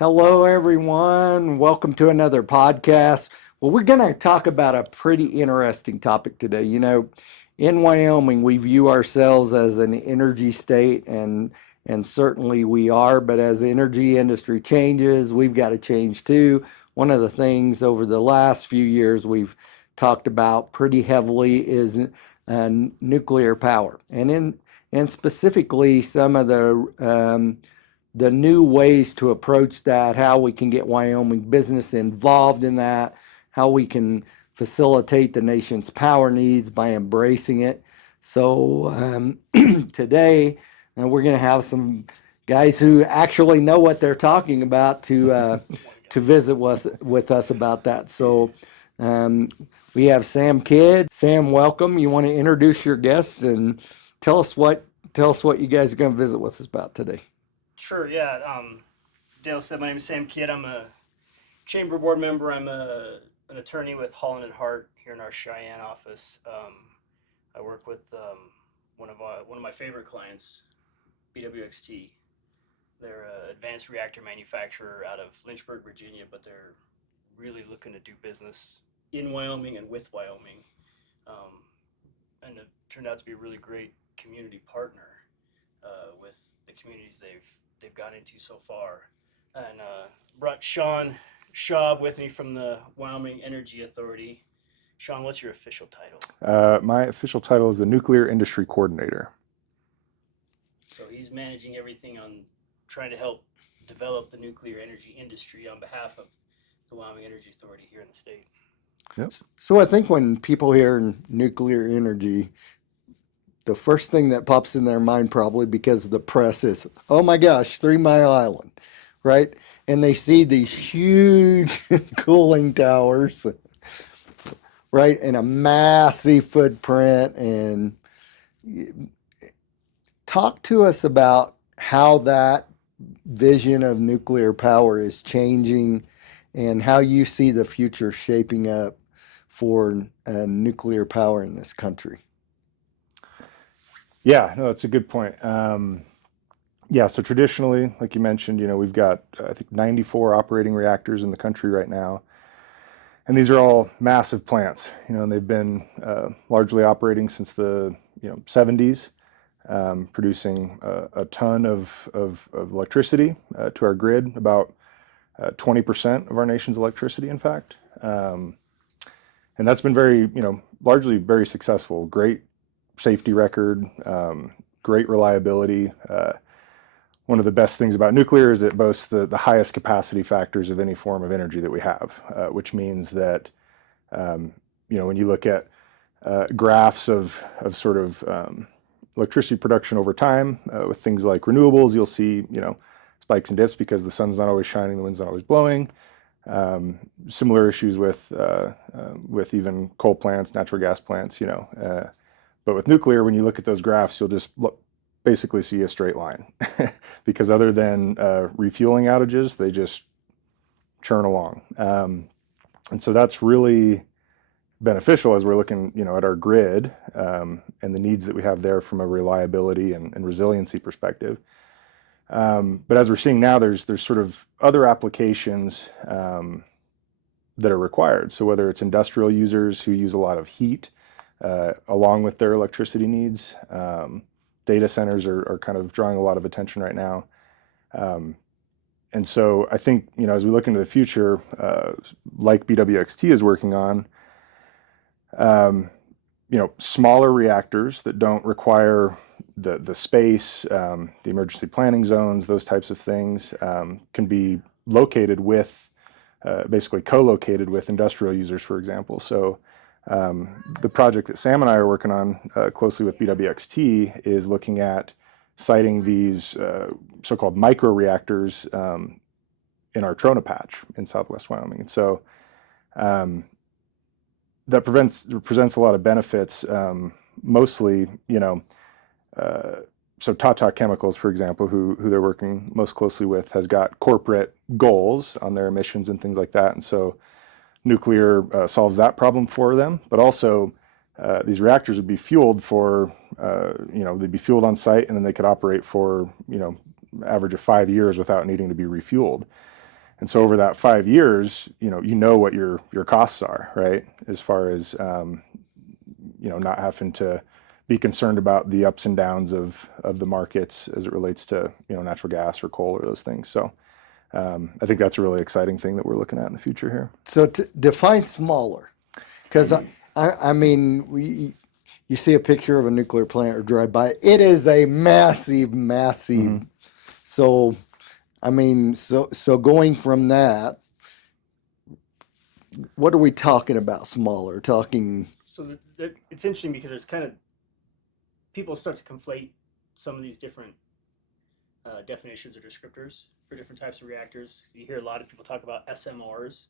Hello, everyone. Welcome to another podcast. Well, we're going to talk about a pretty interesting topic today. In Wyoming, we view ourselves as an energy state, and certainly we are. But as the energy industry changes, we've got to change too. One of the things over the last few years we've talked about pretty heavily is nuclear power, and specifically some of the new ways to approach that, how we can get Wyoming business involved in that, how we can facilitate the nation's power needs by embracing it. So today, we're going to have some guys who actually know what they're talking about to visit with us about that. So we have Sam Kidd. Sam, welcome. You want to introduce your guests and tell us what you guys are going to visit with us about today. Sure, yeah. Dale said my name is Sam Kidd. I'm a chamber board member. I'm an attorney with Holland Hart here in our Cheyenne office. I work with one of my favorite clients, BWXT. They're an advanced reactor manufacturer out of Lynchburg, Virginia, but they're really looking to do business in Wyoming and with Wyoming, um, and it turned out to be a really great community partner with the communities they've got into so far. And brought Sean Schaub with me from the Wyoming Energy Authority. Sean, what's your official title? My official title is the Nuclear Industry Coordinator. So he's managing everything on trying to help develop the nuclear energy industry on behalf of the Wyoming Energy Authority here in the state. Yep. So I think when people hear nuclear energy, the first thing that pops in their mind, probably because of the press, is, oh my gosh, 3 Mile Island, right? And they see these huge cooling towers, right, and a massive footprint. And talk to us about how that vision of nuclear power is changing and how you see the future shaping up for nuclear power in this country. Yeah, no, that's a good point. Yeah, so traditionally, like you mentioned, we've got, I think, 94 operating reactors in the country right now. And these are all massive plants, and they've been largely operating since the 70s, producing a ton of electricity to our grid, about 20% of our nation's electricity, in fact. And that's been largely very successful. Great safety record, great reliability. One of the best things about nuclear is it boasts the highest capacity factors of any form of energy that we have, which means that, when you look at graphs of sort of electricity production over time with things like renewables, you'll see, spikes and dips because the sun's not always shining, the wind's not always blowing. Similar issues with even coal plants, natural gas plants, but with nuclear, when you look at those graphs, you'll just basically see a straight line because other than refueling outages, they just churn along. And so that's really beneficial as we're looking, at our grid and the needs that we have there from a reliability and resiliency perspective. But as we're seeing now, there's sort of other applications that are required. So whether it's industrial users who use a lot of heat along with their electricity needs, data centers are kind of drawing a lot of attention right now. And so I think, as we look into the future, like BWXT is working on, smaller reactors that don't require the space, the emergency planning zones, those types of things, can be located with, basically co-located with industrial users, for example. So the project that Sam and I are working on closely with BWXT is looking at siting these so-called micro reactors in our Trona patch in southwest Wyoming. And so that presents a lot of benefits, mostly, so Tata Chemicals, for example, who they're working most closely with, has got corporate goals on their emissions and things like that. And so nuclear solves that problem for them, but also these reactors would be fueled for, they'd be fueled on site, and then they could operate for, average of 5 years without needing to be refueled. And so over that 5 years, you know what your costs are, right? As far as not having to be concerned about the ups and downs of the markets as it relates to natural gas or coal or those things. So I think that's a really exciting thing that we're looking at in the future here. So to define smaller, because I mean, you see a picture of a nuclear plant or drive by, it is a massive, massive. Mhm. So, I mean, so going from that, what are we talking about smaller? Talking, So it's interesting because there's kind of people start to conflate some of these different definitions or descriptors for different types of reactors. You hear a lot of people talk about SMRs,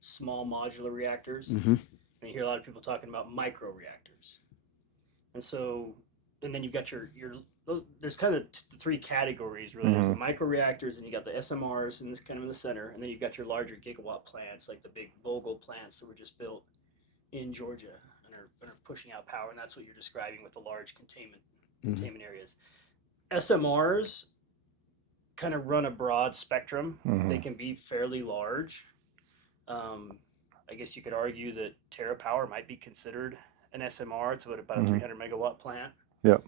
small modular reactors, Mhm. and you hear a lot of people talking about micro reactors. And so, and then you've got there's kind of the three categories really. There's the micro reactors, and you got the SMRs, and this kind of in the center, and then you've got your larger gigawatt plants, like the big Vogtle plants that were just built in Georgia and are pushing out power, and that's what you're describing with the large containment areas. SMRs kind of run a broad spectrum. They can be fairly large. I guess you could argue that TerraPower might be considered an SMR. It's about a 300 megawatt plant. Yep.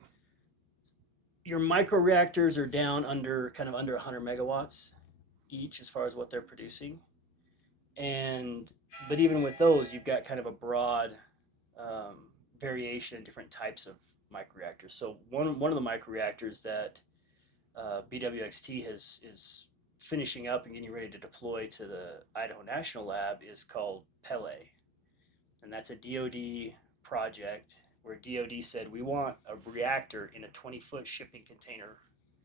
Your micro reactors are down under 100 megawatts each as far as what they're producing. But even with those, you've got kind of a broad variation in different types of microreactors. So one of the microreactors that BWXT is finishing up and getting ready to deploy to the Idaho National Lab is called Pele, and that's a DoD project where DoD said we want a reactor in a 20-foot shipping container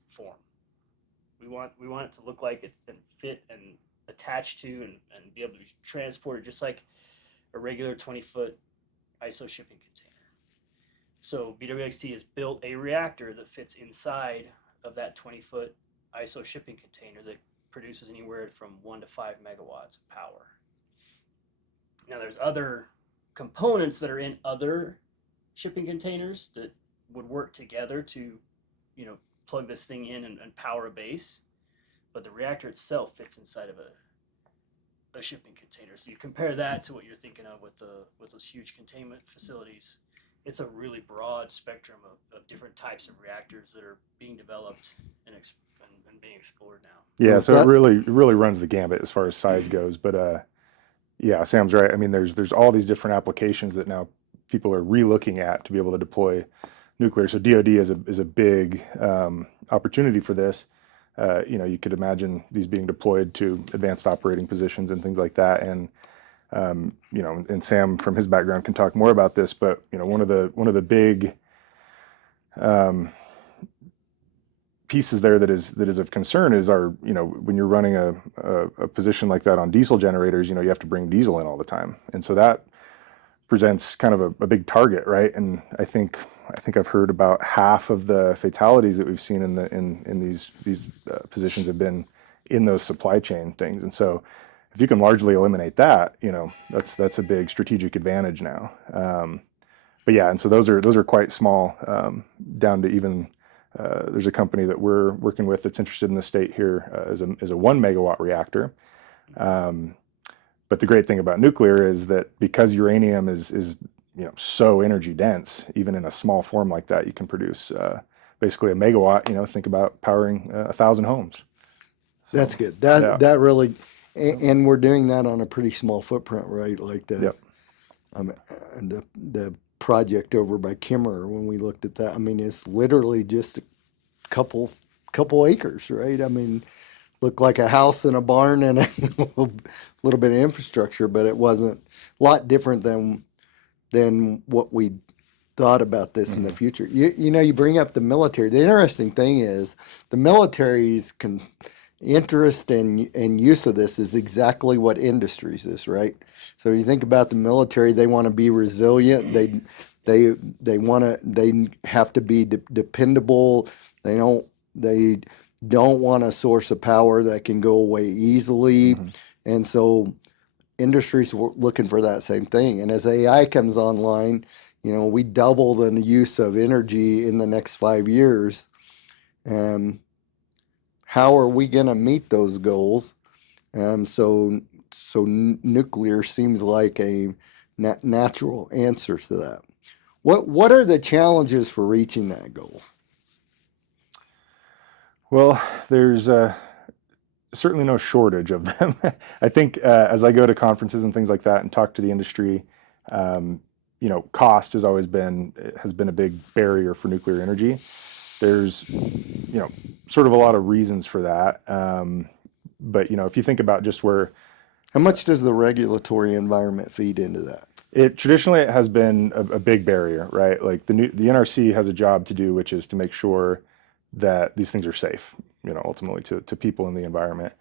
form. We want it to look like it and fit and attach to and be able to be transported just like a regular 20-foot ISO shipping container. So BWXT has built a reactor that fits inside of that 20-foot ISO shipping container that produces anywhere from 1 to 5 megawatts of power. Now there's other components that are in other shipping containers that would work together to, plug this thing in and power a base, but the reactor itself fits inside of a shipping container. So you compare that to what you're thinking of with those huge containment facilities. It's a really broad spectrum of different types of reactors that are being developed and being explored now. Yeah, so it really runs the gambit as far as size goes. But yeah, Sam's right. I mean, there's all these different applications that now people are re-looking at to be able to deploy nuclear. So DoD is a big opportunity for this. You could imagine these being deployed to advanced operating positions and things like that. And and Sam from his background can talk more about this. But one of the big pieces there that is of concern is when you're running a position like that on diesel generators, you have to bring diesel in all the time, and so that presents kind of a big target, right? And I think I've heard about half of the fatalities that we've seen in these positions have been in those supply chain things. And so if you can largely eliminate that, that's a big strategic advantage now. But yeah, and so those are quite small, down to even there's a company that we're working with that's interested in the state here as a 1 megawatt reactor. But the great thing about nuclear is that because uranium is so energy dense, even in a small form like that, you can produce basically a megawatt. Think about powering 1,000 homes. That's good. That really, and we're doing that on a pretty small footprint, right? Like Yep. And the project over by Kimmer, when we looked at that, I mean, it's literally just a couple acres, right? I mean, looked like a house and a barn and a little bit of infrastructure, but it wasn't a lot different than what we thought about this in the future. You bring up the military. The interesting thing is the military's interest and use of this is exactly what industries is, right? So you think about the military, they want to be resilient. They have to be dependable. They don't want a source of power that can go away easily. And so industries were looking for that same thing. And as AI comes online, we double the use of energy in the next 5 years. How are we going to meet those goals? So nuclear seems like a natural answer to that. What are the challenges for reaching that goal? Well, there's certainly no shortage of them. I think as I go to conferences and things like that and talk to the industry, um, cost has been a big barrier for nuclear energy. There's sort of a lot of reasons for that. But if you think about just where How much does the regulatory environment feed into that? it has been a big barrier, right? Like the NRC has a job to do, which is to make sure that these things are safe, ultimately to people in the environment.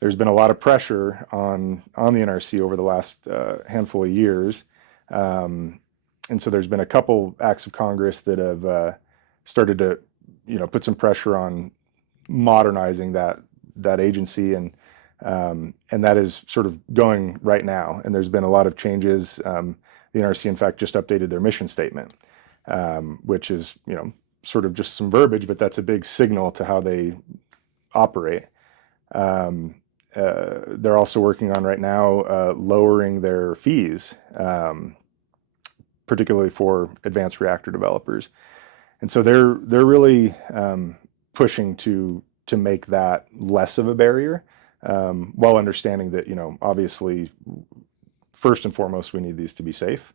There's been a lot of pressure on the NRC over the last handful of years, and so there's been a couple acts of Congress that have started to put some pressure on modernizing that agency, and that is sort of going right now. And there's been a lot of changes. The NRC, in fact, just updated their mission statement, which is sort of just some verbiage, but that's a big signal to how they operate. They're also working on right now lowering their fees, particularly for advanced reactor developers. And so they're really pushing to make that less of a barrier, while understanding that obviously first and foremost we need these to be safe,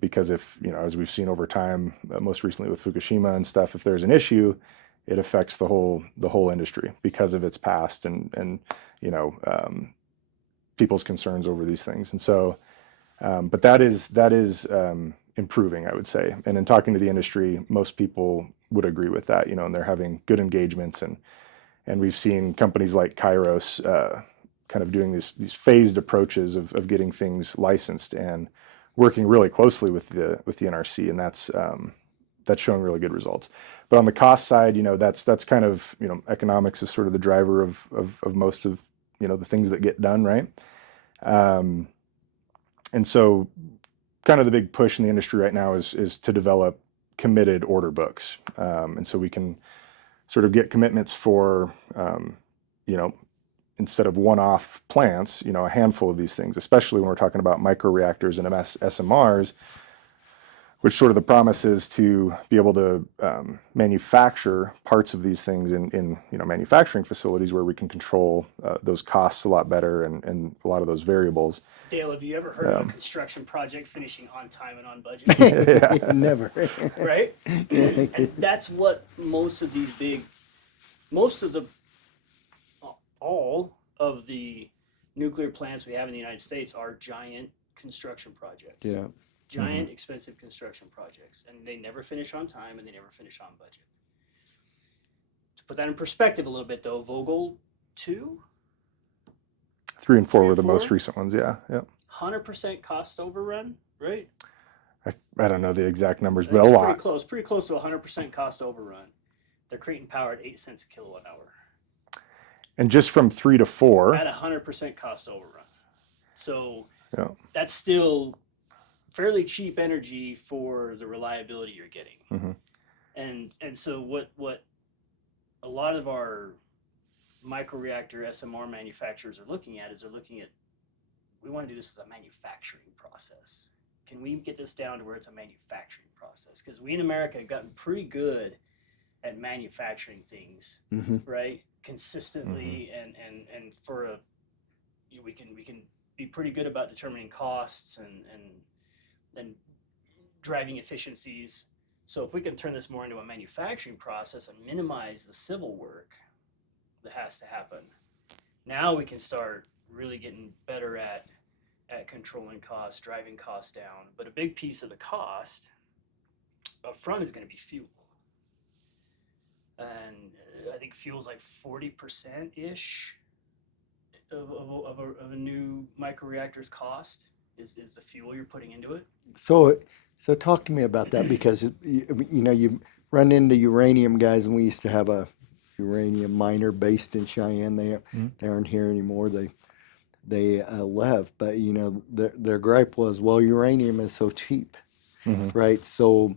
because if as we've seen over time, most recently with Fukushima and stuff, if there's an issue, it affects the whole industry because of its past and people's concerns over these things. And so, but that is improving, I would say. And in talking to the industry, most people would agree with that, and they're having good engagements, and we've seen companies like Kairos kind of doing these phased approaches of getting things licensed and working really closely with the NRC, and that's showing really good results. But on the cost side, that's kind of economics is sort of the driver of most of the things that get done, right? And so kind of the big push in the industry right now is to develop committed order books, and so we can sort of get commitments for instead of one-off plants, a handful of these things, especially when we're talking about microreactors and SMRs, which sort of the promise is to be able to manufacture parts of these things in manufacturing facilities where we can control those costs a lot better and a lot of those variables. Dale, have you ever heard of a construction project finishing on time and on budget? Yeah. Never. Right? And that's what all of the nuclear plants we have in the United States are giant construction projects. Yeah. Giant, expensive construction projects. And they never finish on time and they never finish on budget. To put that in perspective a little bit, though, Vogtle 2, 3 and 4 were the 4? most recent ones. Yeah. 100% cost overrun, right? I don't know the exact numbers, I but think a it's lot. pretty close to 100% cost overrun. They're creating power at 8 cents a kilowatt hour. And just from 3 to 4, At 100% cost overrun. So yeah. that's still fairly cheap energy for the reliability you're getting. Mm-hmm. And so what a lot of our microreactor SMR manufacturers are looking at is we want to do this as a manufacturing process. Can we get this down to where it's a manufacturing process? Because we in America have gotten pretty good at manufacturing things, right? Consistently, and for we can be pretty good about determining costs and driving efficiencies. So if we can turn this more into a manufacturing process and minimize the civil work that has to happen, now we can start really getting better at controlling costs, driving costs down. But a big piece of the cost up front is going to be fuel. And I think fuel's like 40%-ish of a new microreactor's cost is the fuel you're putting into it. So talk to me about that, because you run into uranium guys, and we used to have a uranium miner based in Cheyenne. They aren't here anymore. They left, but their gripe was, well, uranium is so cheap, right? So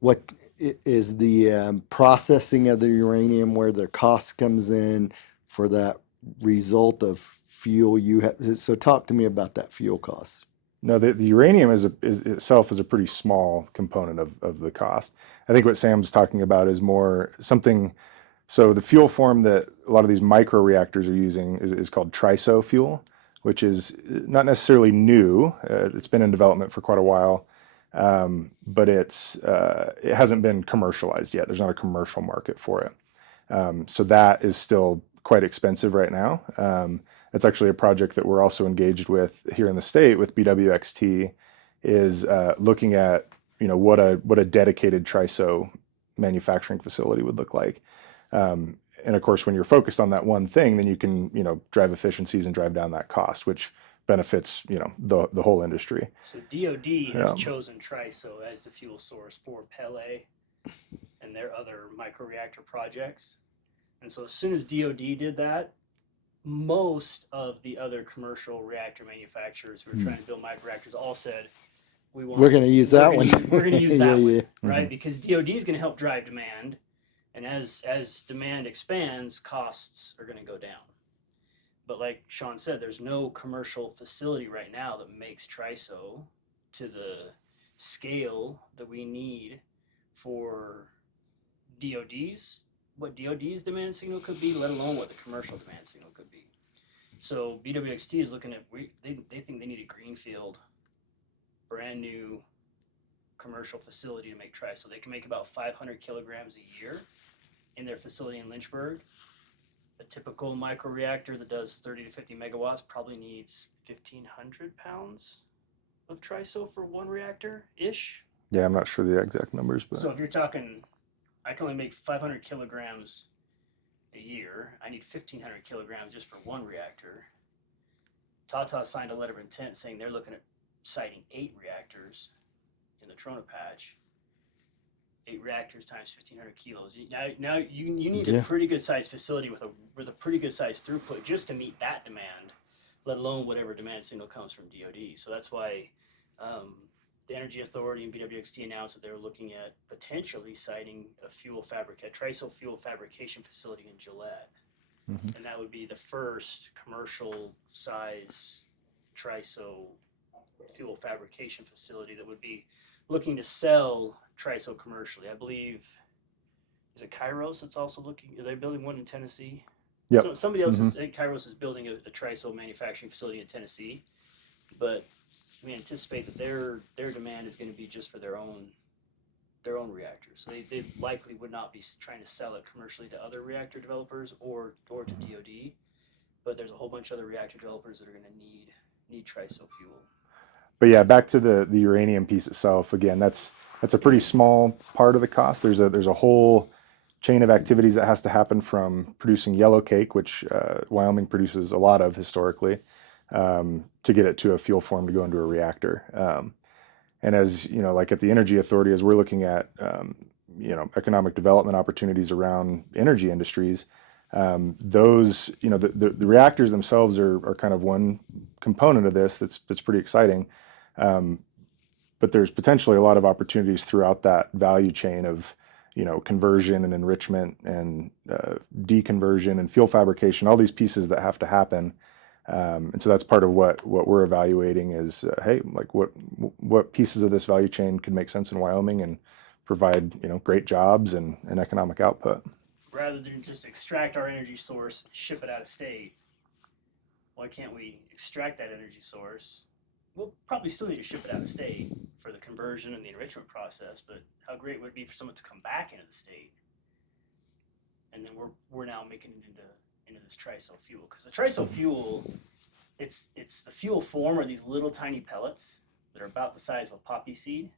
what is the processing of the uranium, where the cost comes in for that result of fuel you have? So talk to me about that fuel cost. No, the uranium is itself is a pretty small component of the cost. I think what Sam's talking about is more something. So the fuel form that a lot of these micro reactors are using is called TRISO fuel, which is not necessarily new. It's been in development for quite a while, but it hasn't been commercialized yet. There's not a commercial market for it. So that is still quite expensive right now. It's actually a project that we're also engaged with here in the state with BWXT, is looking at what a dedicated TRISO manufacturing facility would look like. And of course, when you're focused on that one thing, then you can drive efficiencies and drive down that cost, which benefits the whole industry. So DOD has chosen TRISO as the fuel source for Pele and their other microreactor projects. And so as soon as DOD did that, most of the other commercial reactor manufacturers who are trying to build microreactors all said, we're going to use that one. We're going to use that one, Yeah. right? Mhm. Because DOD is going to help drive demand. And as demand expands, costs are going to go down. But like Sean said, there's no commercial facility right now that makes TRISO to the scale that we need for what DOD's demand signal could be, let alone what the commercial demand signal could be. So BWXT is looking at, they think they need a greenfield, brand new commercial facility to make TRISO. They can make about 500 kilograms a year in their facility in Lynchburg. A typical microreactor that does 30 to 50 megawatts probably needs 1,500 pounds of TRISO for one reactor-ish. Yeah, I'm not sure the exact numbers, but So if you're talking, I can only make 500 kilograms a year. I need 1,500 kilograms just for one reactor. Tata signed a letter of intent saying they're looking at siting 8 reactors in the Trona patch. 8 reactors times 1,500 kilos. Now you need a pretty good sized facility with a pretty good sized throughput just to meet that demand, let alone whatever demand signal comes from DoD. So that's why the Energy Authority and BWXT announced that they're looking at potentially siting a TRISO fuel fabrication facility in Gillette. Mhm. And that would be the first commercial size TRISO fuel fabrication facility that would be looking to sell TRISO commercially. I believe, is it Kairos that's also looking, are they building one in Tennessee? Yep. So somebody else, Mhm. I think Kairos is building a TRISO manufacturing facility in Tennessee, but we anticipate that their demand is going to be just for their own reactors. So they likely would not be trying to sell it commercially to other reactor developers or to DoD, but there's a whole bunch of other reactor developers that are going to need TRISO fuel. But yeah, back to the uranium piece itself. Again, that's a pretty small part of the cost. There's a whole chain of activities that has to happen, from producing yellow cake, which Wyoming produces a lot of historically, to get it to a fuel form to go into a reactor. And as like at the Energy Authority, as we're looking at economic development opportunities around energy industries, those the reactors themselves are kind of one component of this that's pretty exciting. But there's potentially a lot of opportunities throughout that value chain of conversion and enrichment and deconversion and fuel fabrication, all these pieces that have to happen. And so that's part of what we're evaluating is, hey, like what pieces of this value chain could make sense in Wyoming and provide great jobs and economic output. Rather than just extract our energy source, ship it out of state, why can't we extract that energy source? We'll probably still need to ship it out of state for the conversion and the enrichment process, but how great would it be for someone to come back into the state, and then we're now making it into this TRISO fuel? Because the TRISO fuel, it's the fuel form are these little tiny pellets that are about the size of a poppy seed,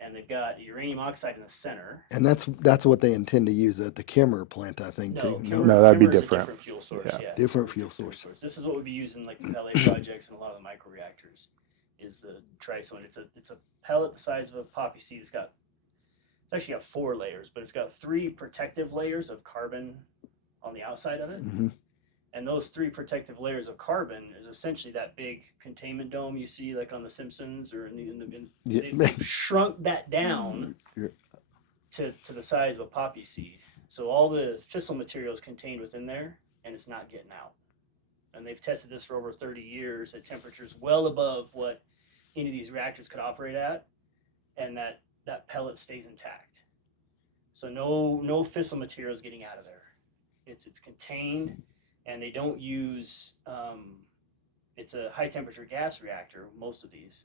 and they've got uranium oxide in the center. And that's what they intend to use at the Kimmer plant, I think. No, No, that'd be Kimmer is a different. different fuel source. Yeah. Yeah, Different fuel source. This is what would be used in like the LA projects and a lot of the microreactors. Is the TRISO, and it's a pellet the size of a poppy seed. It's actually got 4 layers, but it's got 3 protective layers of carbon on the outside of it. Mm-hmm. And those 3 protective layers of carbon is essentially that big containment dome you see like on The Simpsons or they've shrunk that down to the size of a poppy seed. So all the fissile material is contained within there, and it's not getting out. And they've tested this for over 30 years at temperatures well above what any of these reactors could operate at, and that pellet stays intact. So no fissile material is getting out of there. It's contained, and they don't use. It's a high temperature gas reactor. Most of these,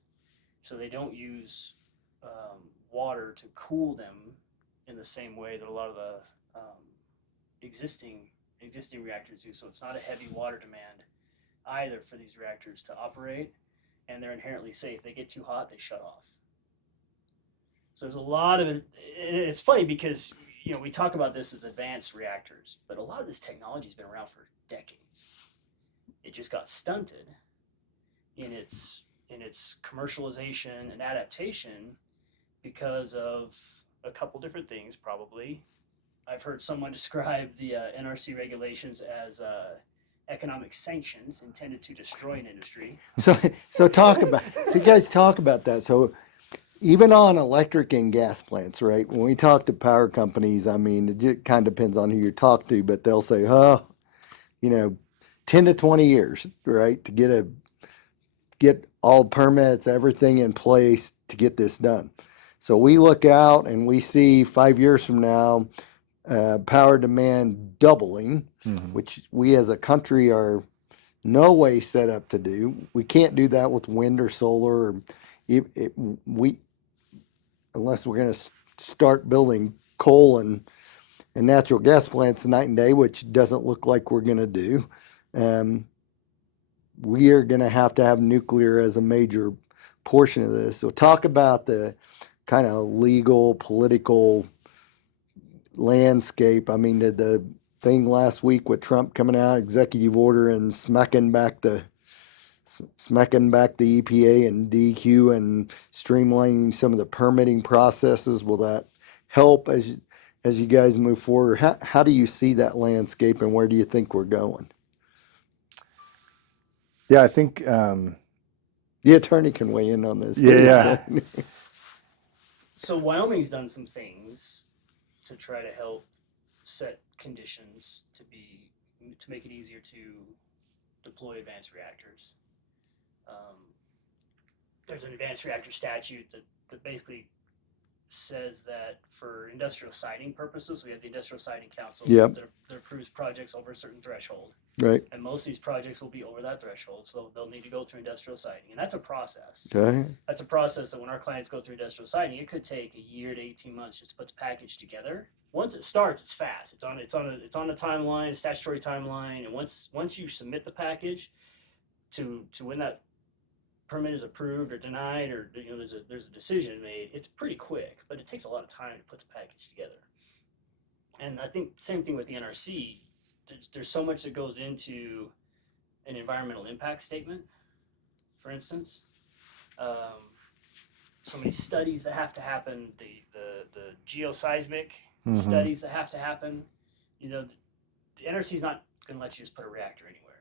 so they don't use water to cool them in the same way that a lot of the existing reactors do. So it's not a heavy water demand either for these reactors to operate, and they're inherently safe. They get too hot, they shut off. So there's a lot of it. It's funny because we talk about this as advanced reactors, but a lot of this technology has been around for decades. It just got stunted in its commercialization and adaptation because of a couple different things, probably. I've heard someone describe the NRC regulations as economic sanctions intended to destroy an industry. So you guys talk about that. So even on electric and gas plants, right? When we talk to power companies, I mean, it kind of depends on who you talk to, but they'll say, 10 to 20 years, right, to get all permits, everything in place to get this done. So we look out and we see 5 years from now, power demand doubling, which we as a country are no way set up to do. We can't do that with wind or solar. Unless we're going to start building coal and natural gas plants night and day, which doesn't look like we're going to do. We are going to have nuclear as a major portion of this. So talk about the kind of legal, political landscape. I mean, the thing last week with Trump coming out, executive order, and smacking back the EPA and DQ and streamlining some of the permitting processes. Will that help as you guys move forward? How do you see that landscape, and where do you think we're going? Yeah, I think the attorney can weigh in on this. Yeah. So Wyoming's done some things to try to help set conditions to make it easier to deploy advanced reactors. There's an advanced reactor statute that basically says that for industrial siting purposes, we have the Industrial Siting Council that approves projects over a certain threshold. Right. And most of these projects will be over that threshold, so they'll need to go through industrial siting. And that's a process. Okay. That's a process that when our clients go through industrial siting, it could take a year to 18 months just to put the package together. Once it starts, it's fast. It's on a timeline, a statutory timeline, and once you submit the package to when that permit is approved or denied, or there's a decision made, it's pretty quick, but it takes a lot of time to put the package together. And I think same thing with the NRC. There's so much that goes into an environmental impact statement, for instance. So many studies that have to happen, the geoseismic studies that have to happen. The NRC is not going to let you just put a reactor anywhere.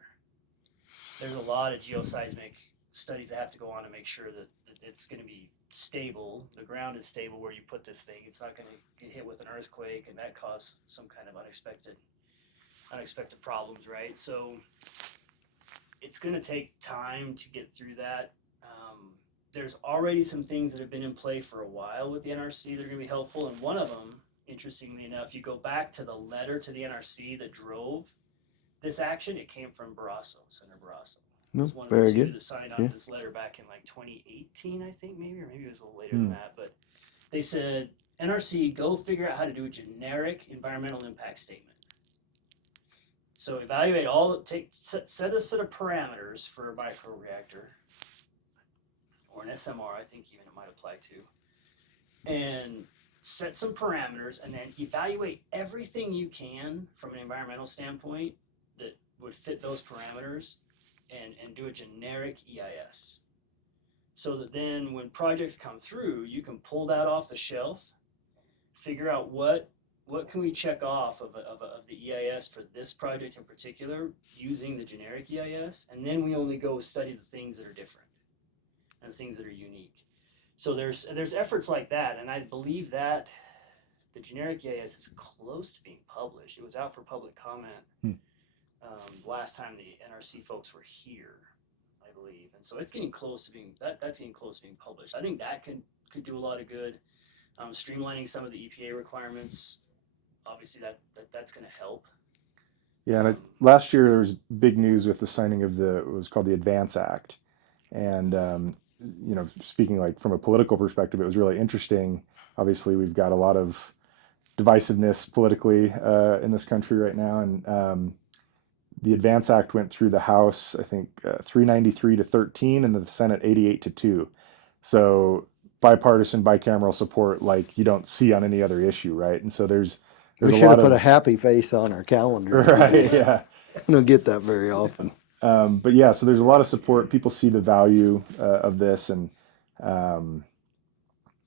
There's a lot of geoseismic studies that have to go on to make sure that it's going to be stable. The ground is stable where you put this thing. It's not going to get hit with an earthquake, and that cause some kind of unexpected problems, right? So it's going to take time to get through that. There's already some things that have been in play for a while with the NRC that are going to be helpful, and one of them, interestingly enough, you go back to the letter to the NRC that drove this action, it came from Senator Barrasso. It was one of the two that signed on this letter back in like 2018, I think, maybe, or maybe it was a little later than that, but they said, NRC, go figure out how to do a generic environmental impact statement. So evaluate set a set of parameters for a microreactor, or an SMR, I think even it might apply to, and set some parameters, and then evaluate everything you can from an environmental standpoint that would fit those parameters, and do a generic EIS. So that then when projects come through, you can pull that off the shelf, figure out what can we check off of the EIS for this project in particular using the generic EIS, and then we only go study the things that are different and the things that are unique. So there's efforts like that, and I believe that the generic EIS is close to being published. It was out for public comment last time the NRC folks were here, I believe, and so it's getting close to being that's getting close to being published. I think that could do a lot of good. Streamlining some of the EPA requirements, obviously that's going to help. Yeah, and last year there was big news with the signing of what was called the Advance Act, and speaking like from a political perspective, it was really interesting. Obviously, we've got a lot of divisiveness politically in this country right now, and the Advance Act went through the House, I think, 393 to 13, and the Senate 88 to 2. So bipartisan, bicameral support like you don't see on any other issue, right? And so there's We a should have lot put a of happy face on our calendar. right, yeah. We don't get that very often. But yeah, so there's a lot of support. People see the value of this, um,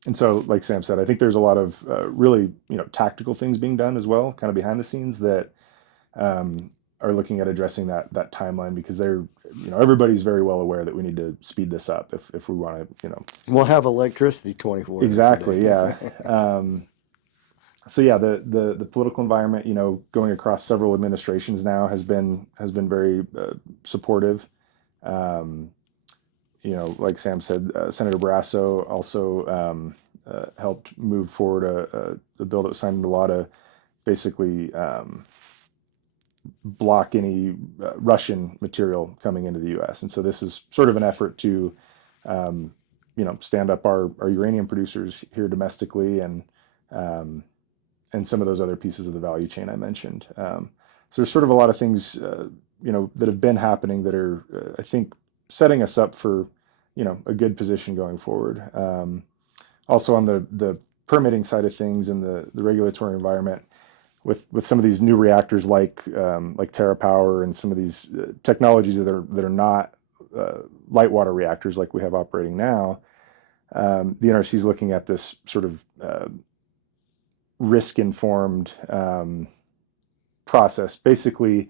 and so, like Sam said, I think there's a lot of really tactical things being done as well, kind of behind the scenes that um, are looking at addressing that timeline because they're everybody's very well aware that we need to speed this up if we want to We'll have electricity 24 hours exactly, a day. yeah. So yeah, the political environment, going across several administrations now has been very supportive. Um, like Sam said, Senator Brasso also helped move forward a bill that was signed into law to basically block any Russian material coming into the U.S. And so this is sort of an effort to, stand up our uranium producers here domestically and some of those other pieces of the value chain I mentioned. So there's sort of a lot of things, that have been happening that are, I think, setting us up for, a good position going forward. Also on the permitting side of things and the regulatory environment, with some of these new reactors like TerraPower and some of these technologies that are not light water reactors like we have operating now, the NRC is looking at this sort of risk-informed process, basically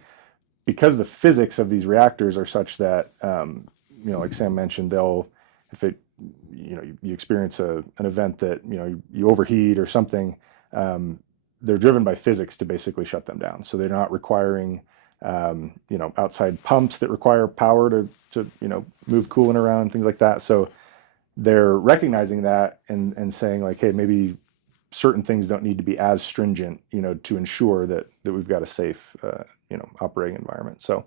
because the physics of these reactors are such that, like Sam mentioned, if you experience an event that, you overheat or something, they're driven by physics to basically shut them down. So they're not requiring, outside pumps that require power to move coolant around and things like that. So they're recognizing that and saying like, hey, maybe certain things don't need to be as stringent, to ensure that we've got a safe, operating environment. So,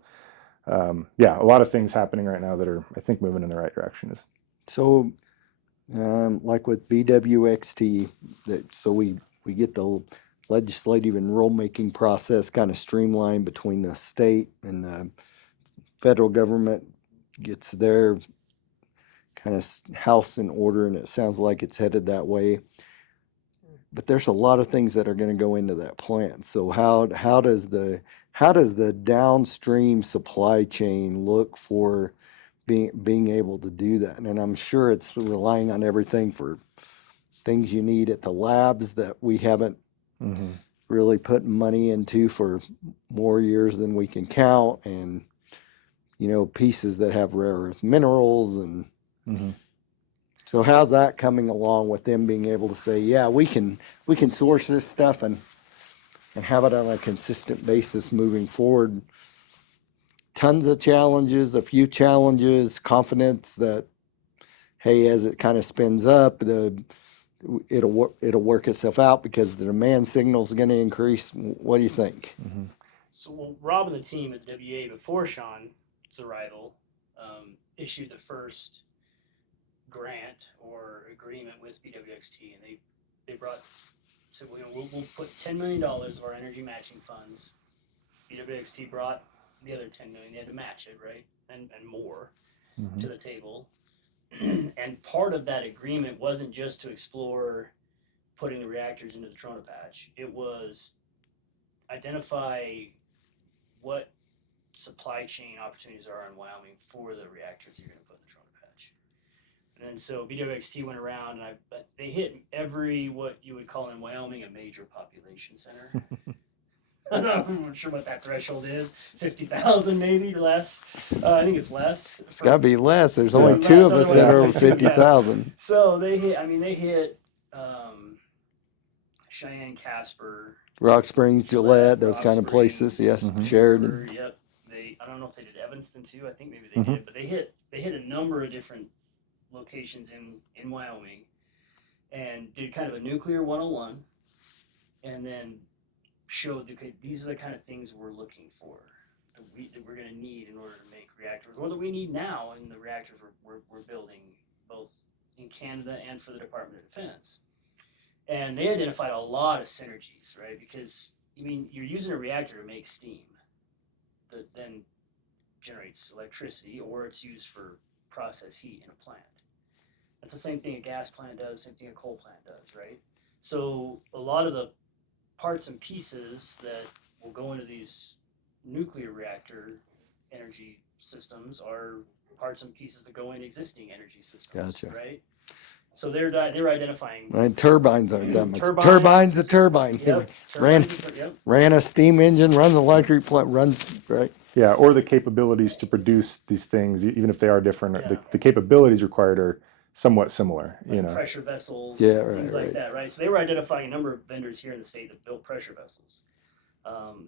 yeah, a lot of things happening right now that are, I think, moving in the right direction. So, like with BWXT, so we get the legislative and rulemaking process kind of streamlined between the state and the federal government, gets their kind of house in order, and it sounds like it's headed that way. But there's a lot of things that are going to go into that plan. So how does the downstream supply chain look for being able to do that? And I'm sure it's relying on everything for things you need at the labs that we haven't really put money into for more years than we can count, and pieces that have rare earth minerals and so how's that coming along with them being able to say, yeah, we can source this stuff and have it on a consistent basis moving forward? Tons of challenges, a few challenges, confidence that, hey, as it kind of spins up, it'll work itself out because the demand signal is going to increase. What do you think? So Rob and the team at the WA before Sean's arrival issued the first grant or agreement with BWXT, and they said we'll put $10 million of our energy matching funds. BWXT brought the other $10 million. They had to match it, right, and more to the table. And part of that agreement wasn't just to explore putting the reactors into the Trona patch. It was identify what supply chain opportunities are in Wyoming for the reactors you're going to put in the Trona patch. And so BWXT went around and they hit every, what you would call in Wyoming, a major population center. I'm not sure what that threshold is. 50,000 maybe or less. I think it's less. It's got to be less. There's Yeah. only two of us Otherwise that are it's over 50,000. So they hit Cheyenne, Casper, Rock Springs, Gillette, those Rock kind of places. Springs, Yes, Sheridan. Yep. I don't know if they did Evanston too. I think maybe they did, but they hit a number of different locations in Wyoming, and did kind of a nuclear 101, and then showed that these are the kind of things we're looking for, that we're going to need in order to make reactors, or that we need now in the reactors we're building, both in Canada and for the Department of Defense. And they identified a lot of synergies, right? Because, I mean, you're using a reactor to make steam that then generates electricity, or it's used for process heat in a plant. That's the same thing a gas plant does, same thing a coal plant does, right? So a lot of the parts and pieces that will go into these nuclear reactor energy systems are parts and pieces that go in existing energy systems, Gotcha. right? So they're identifying. And turbines aren't that much. Turbines. Turbine's a turbine. Yep. Ran a steam engine, runs an electric plant, runs, right? Yeah, or the capabilities to produce these things, even if they are different, Yeah. the capabilities required are somewhat similar. Like pressure vessels, Yeah, things like that, right? So they were identifying a number of vendors here in the state that built pressure vessels.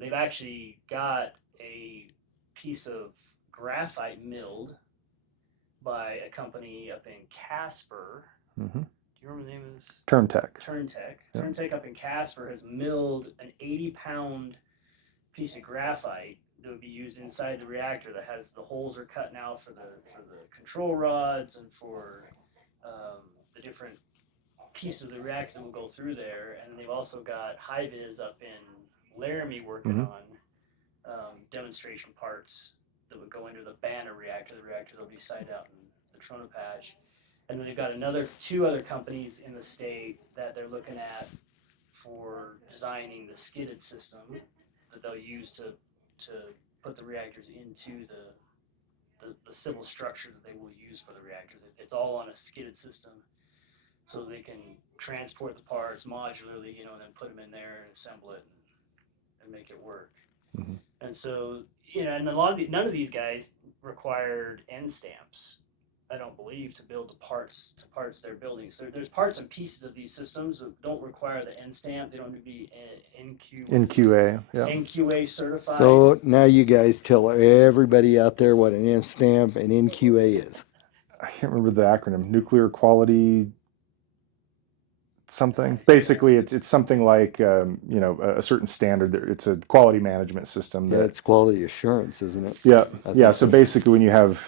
They've actually got a piece of graphite milled by a company up in Casper. Mm-hmm. Do you remember the name of this? Turntech. Yep. Turntech up in Casper has milled an 80-pound piece of graphite that would be used inside the reactor. That has the holes are cut now for the control rods and for the different pieces of the reactor that will go through there. And they've also got high-vis up in Laramie working on demonstration parts that would go into the Banner reactor, the reactor that'll be sited out in the Trona Patch. And then they've got two other companies in the state that they're looking at for designing the skidded system that they'll use to put the reactors into the civil structure that they will use for the reactors. It's all on a skidded system, so they can transport the parts modularly, and then put them in there and assemble it and make it work. Mm-hmm. And so, and none of these guys required end stamps, I don't believe, to build the parts they're building. So there's parts and pieces of these systems that don't require the end stamp. They don't need to be NQA, yeah. NQA certified. So now you guys tell everybody out there what an M stamp and NQA is. I can't remember the acronym. Nuclear quality something. Basically, it's something like a certain standard. It's a quality management system. Yeah, it's quality assurance, isn't it? Yeah. So basically, when you have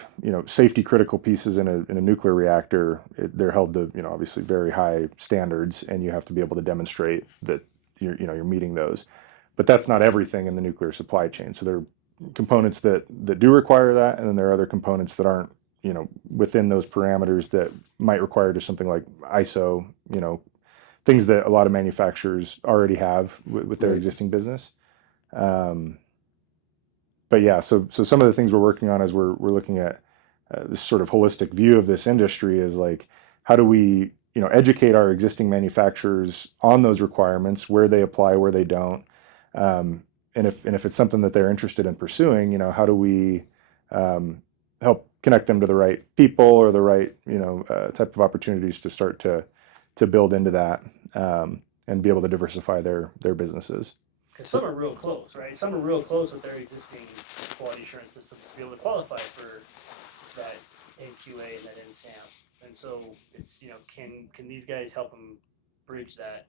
safety critical pieces in a nuclear reactor, they're held to obviously very high standards, and you have to be able to demonstrate that you're meeting those. But that's not everything in the nuclear supply chain. So there are components that do require that, and then there are other components that aren't within those parameters that might require just something like ISO. Things that a lot of manufacturers already have with their existing business. But yeah, so some of the things we're working on as we're looking at this sort of holistic view of this industry is like, how do we educate our existing manufacturers on those requirements, where they apply, where they don't, and if it's something that they're interested in pursuing, how do we help connect them to the right people or the right type of opportunities to start to build into that and be able to diversify their businesses. Because some are real close, right? Some are real close with their existing quality assurance systems to be able to qualify for that NQA and that N stamp. And so it's can these guys help them bridge that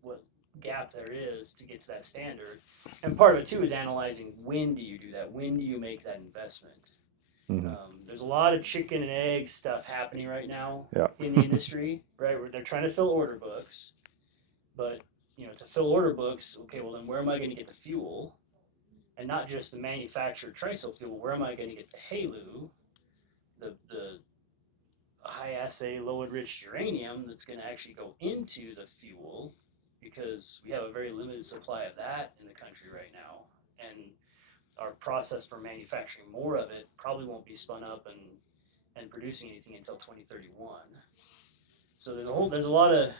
what gap there is to get to that standard? And part of it too is analyzing, when do you do that? When do you make that investment? Mm-hmm. There's a lot of chicken and egg stuff happening right now in the industry, right? Where they're trying to fill order books, but to fill order books, okay, well then where am I going to get the fuel? And not just the manufactured trisul fuel. Where am I going to get the HALEU, the high assay, low enriched uranium that's going to actually go into the fuel? Because we have a very limited supply of that in the country right now, and our process for manufacturing more of it probably won't be spun up and producing anything until 2031. So there's a lot of,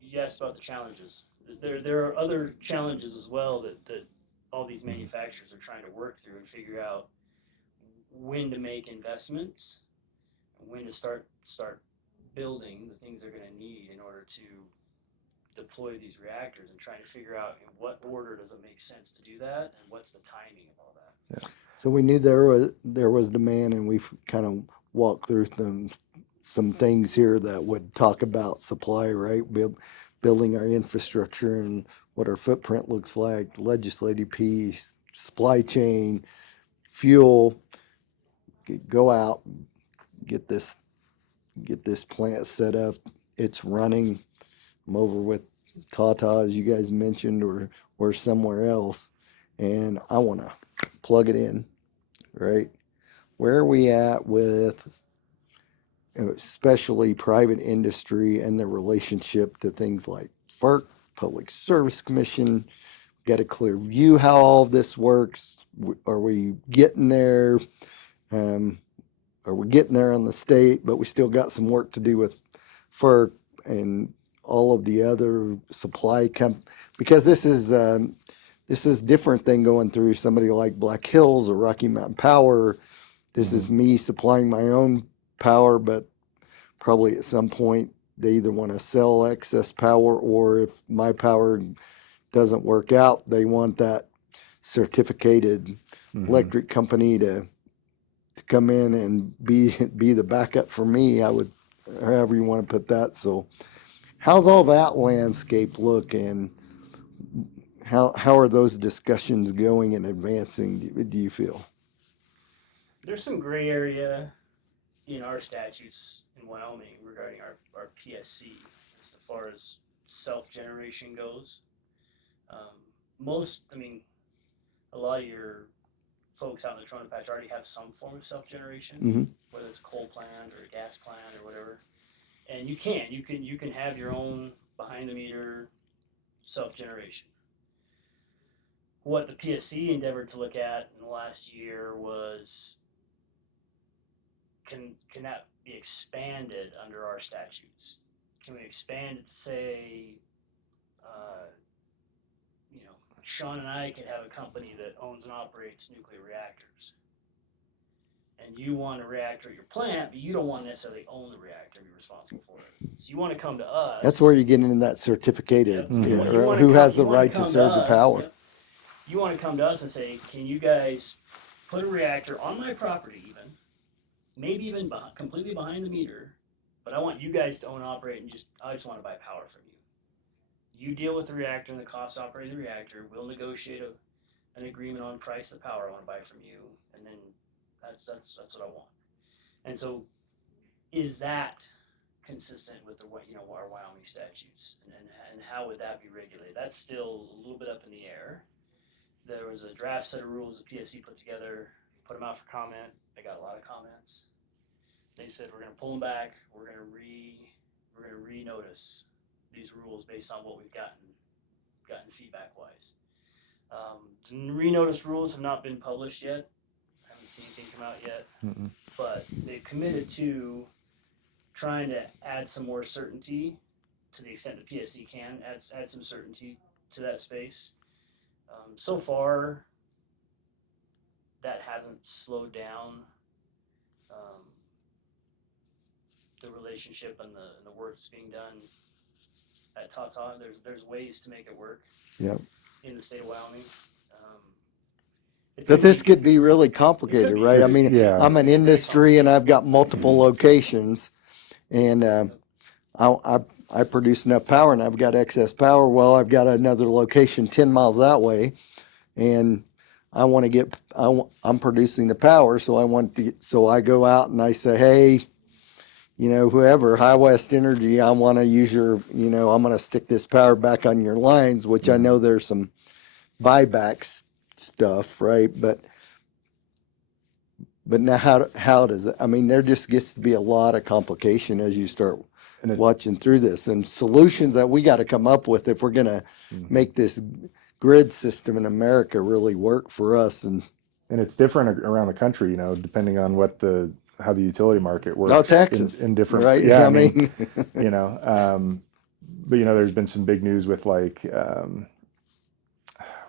you asked about the challenges. There are other challenges as well that all these manufacturers are trying to work through and figure out when to make investments, and when to start building the things they're going to need in order to deploy these reactors and trying to figure out in what order does it make sense to do that and what's the timing of all that. So we knew there was demand, and we've kind of walked through some things here that would talk about supply, right? Building our infrastructure and what our footprint looks like, legislative piece, supply chain, fuel. Go out, get this plant set up. It's running. I'm over with Tata, as you guys mentioned, or somewhere else, and I want to plug it in, right? Where are we at with especially private industry and the relationship to things like FERC, Public Service Commission? Got a clear view how all of this works. Are we getting there? Are we getting there on the state? But we still got some work to do with FERC and all of the other supply because this is different than going through somebody like Black Hills or Rocky Mountain Power. This is me supplying my own power, but probably at some point they either want to sell excess power, or if my power doesn't work out, they want that certificated electric company to come in and be the backup for me. I would, however you want to put that. So how's all that landscape look, and how are those discussions going and advancing, do you feel? There's some gray area in our statutes in Wyoming regarding our PSC as far as self-generation goes. A lot of your folks out in the Trona Patch already have some form of self-generation, whether it's a coal plant or a gas plant or whatever. And you can have your own behind-the-meter self-generation. What the PSC endeavored to look at in the last year was, can that be expanded under our statutes? Can we expand it to say, Sean and I could have a company that owns and operates nuclear reactors, and you want a reactor at your plant, but you don't want to necessarily own the reactor and be responsible for it. So you want to come to us. That's where you get into that certificated, Yep. who has the right to serve the power. Yep. You want to come to us and say, can you guys put a reactor on my property, even maybe even completely behind the meter, but I want you guys to own and operate, and I just want to buy power from you. You deal with the reactor and the cost of operating the reactor. We'll negotiate an agreement on price of power I want to buy from you, and then that's what I want. And so, is that consistent with our Wyoming statutes, and how would that be regulated? That's still a little bit up in the air. There was a draft set of rules the PSC put together, put them out for comment. I got a lot of comments. They said we're going to pull them back. We're going to re-notice these rules based on what we've gotten feedback wise. The re-notice rules have not been published yet. I haven't seen anything come out yet. But they've committed to trying to add some more certainty to the extent the PSC can add some certainty to that space. So far, that hasn't slowed down the relationship and the work that's being done at Tata. There's ways to make it work. Yep. In the state of Wyoming. But this could be really complicated, right? I mean, I'm an industry and I've got multiple locations, and I produce enough power and I've got excess power. Well, I've got another location 10 miles that way, and I'm producing the power, so I go out and I say, hey, whoever, High West Energy, I want to use I'm going to stick this power back on your lines, which I know there's some buybacks stuff, right? But now how does it? I mean, there just gets to be a lot of complication as you start watching through this, and solutions that we got to come up with if we're going to make this grid system in America really work for us. And it's different around the country, depending on how the utility market works. Oh, Texas, in different, right? Yeah, I mean, but there's been some big news with like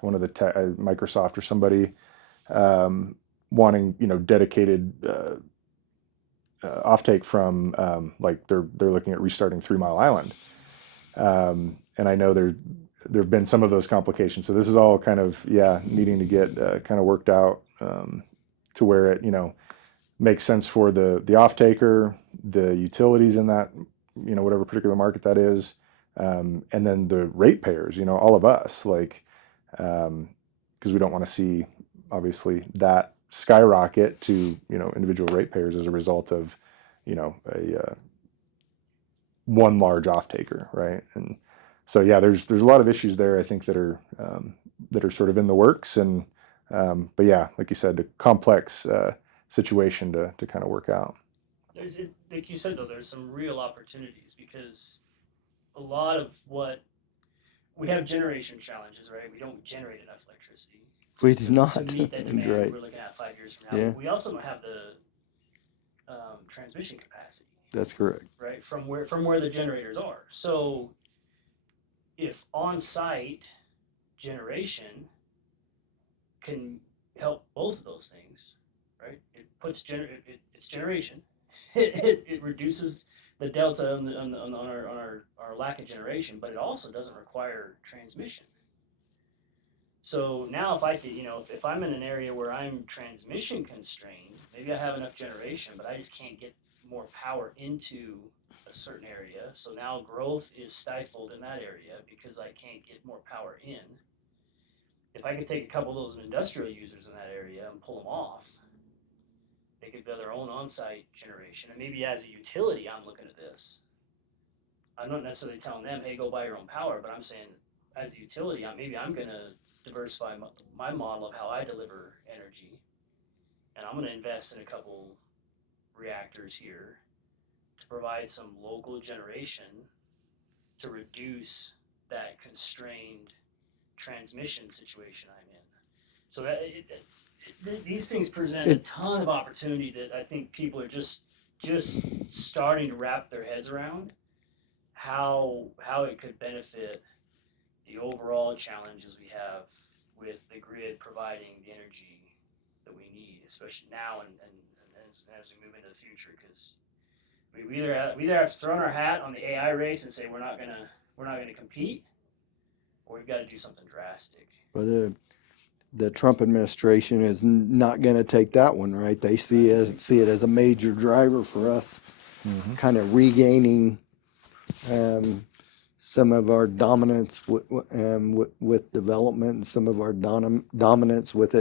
one of the Microsoft or somebody wanting dedicated offtake from like they're looking at restarting 3 Mile Island, And I know there have been some of those complications. So this is all kind of, needing to get kind of worked out to where it, makes sense for the off taker, the utilities in that, whatever particular market that is, and then the ratepayers, all of us, like, because we don't want to see obviously that skyrocket to individual ratepayers as a result of a one large off taker, right? And so there's a lot of issues there, I think, that are sort of in the works, and but yeah, like you said, a complex situation to kind of work out. Like you said though, there's some real opportunities because a lot of what we have generation challenges, right? We don't generate enough electricity We do not. to meet that demand Right. we're looking at 5 years from now. Yeah. But we also don't have the transmission capacity, That's correct. right? From where the generators are. So if on-site generation can help both of those things, right? It puts it's generation. It reduces the delta on our lack of generation, but it also doesn't require transmission. So now if I could, if I'm in an area where I'm transmission constrained, maybe I have enough generation, but I just can't get more power into a certain area. So now growth is stifled in that area because I can't get more power in. If I could take a couple of those industrial users in that area and pull them off, they could build their own on-site generation. And maybe as a utility, I'm looking at this. I'm not necessarily telling them, hey, go buy your own power, but I'm saying as a utility, maybe I'm going to diversify my model of how I deliver energy. And I'm going to invest in a couple reactors here to provide some local generation to reduce that constrained transmission situation I'm in. So these things present a ton of opportunity that I think people are just starting to wrap their heads around how it could benefit the overall challenges we have with the grid providing the energy that we need, especially now and as we move into the future. Because we either have thrown our hat on the AI race and say we're not gonna compete, or we've got to do something drastic. Well, the Trump administration is not going to take that one, right? They see it as a major driver for us, kind of regaining some of our dominance with development, and some of our dominance with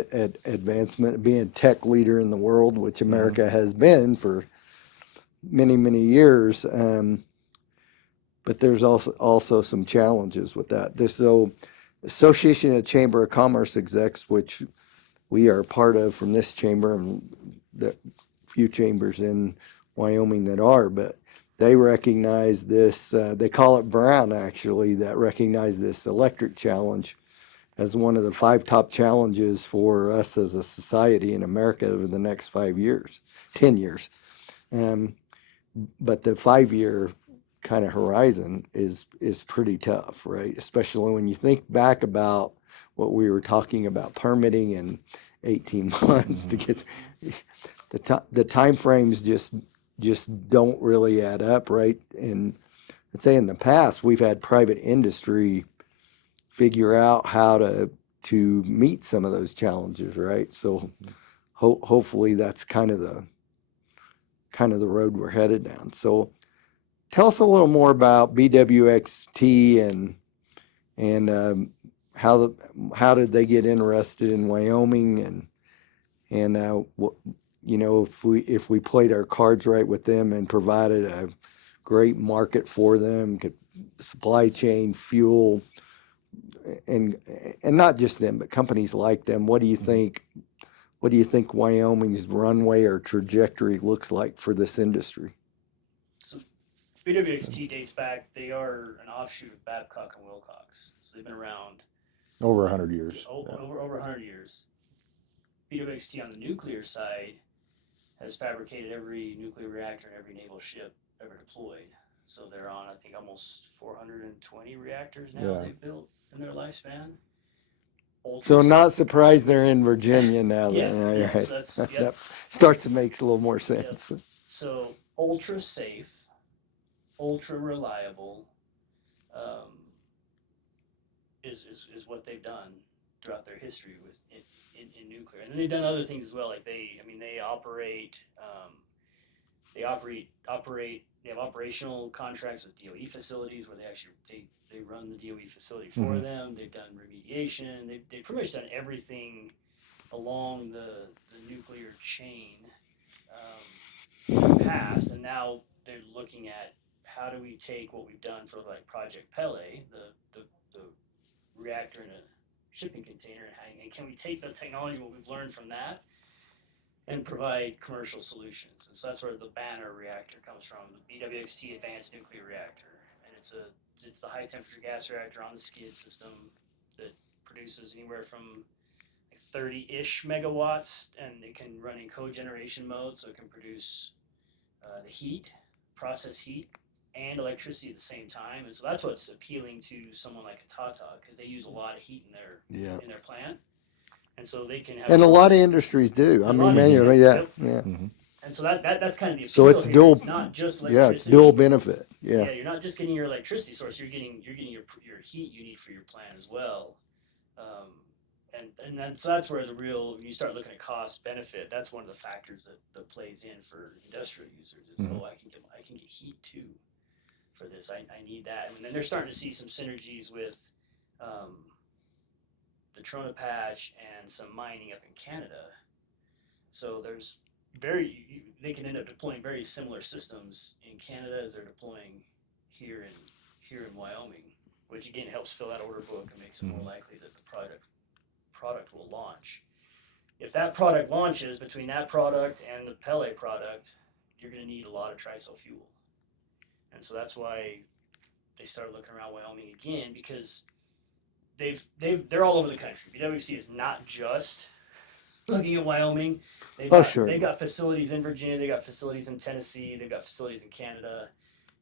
advancement, being tech leader in the world, which America has been for many, many years. But there's also some challenges with that. So Association of Chamber of Commerce execs, which we are part of from this chamber, and the few chambers in Wyoming that are, but they recognize this, they call it Brown actually, that recognize this electric challenge as one of the 5 top challenges for us as a society in America over the next 5 years, 10 years. But the 5-year kind of horizon is pretty tough, right? Especially when you think back about what we were talking about permitting in 18 months to get the time frames just don't really add up, right? And I'd say in the past we've had private industry figure out how to meet some of those challenges, right? So hopefully that's kind of the road we're headed down. So tell us a little more about BWXT and how did they get interested in Wyoming, and if we played our cards right with them and provided a great market for them, supply chain, fuel, and not just them, but companies like them. What do you think Wyoming's runway or trajectory looks like for this industry? So BWXT dates back. They are an offshoot of Babcock and Wilcox. So they've been around over 100 years. Over 100 years. BWXT on the nuclear side has fabricated every nuclear reactor in every naval ship ever deployed. So they're on, I think, almost 420 reactors now they've built in their lifespan. So not surprised they're in Virginia now. Yeah, right. So that starts to make a little more sense. Yep. So ultra safe, ultra reliable, um, is what they've done throughout their history with in nuclear. And then they've done other things as well. Like they operate, they have operational contracts with DOE facilities where they run the DOE facility for Mhm. them. They've done remediation. They've pretty much done everything along the nuclear chain in the past, and now they're looking at how do we take what we've done for like Project Pele, the reactor in a shipping container, and can we take the technology, what we've learned from that, and provide commercial solutions. And so that's where the Banner reactor comes from, the BWXT Advanced Nuclear Reactor, and it's the high temperature gas reactor on the skid system that produces anywhere from 30-ish megawatts, and it can run in cogeneration mode, so it can produce the heat, process heat, and electricity at the same time. And so that's what's appealing to someone like a Tata, because they use a lot of heat Yeah. in their plant, and so they can have And a lot of industries do. I a mean, lot of man, yeah, yeah, yep. yeah. Mhm. And so that's kind of the So appeal it's here. dual, It's not just yeah, electricity. it's dual benefit. Yeah. Yeah, you're not just getting your electricity source. You're getting your heat you need for your plant as well. Um, and that's where the real, when you start looking at cost benefit, that's one of the factors that plays in for industrial users is, Mhm. oh, I can get heat too for this. I need that. And then they're starting to see some synergies with um, the Trona Patch and some mining up in Canada. So there's they can end up deploying very similar systems in Canada as they're deploying here in Wyoming, which again helps fill that order book and makes it more Mhm. likely that the product will launch. If that product launches, between that product and the Pele product, you're going to need a lot of tricycle fuel. And so that's why they started looking around Wyoming again, because they're all over the country. BWC is not just looking at Wyoming. Oh, sure. They've got facilities in Virginia, they got facilities in Tennessee, they've got facilities in Canada,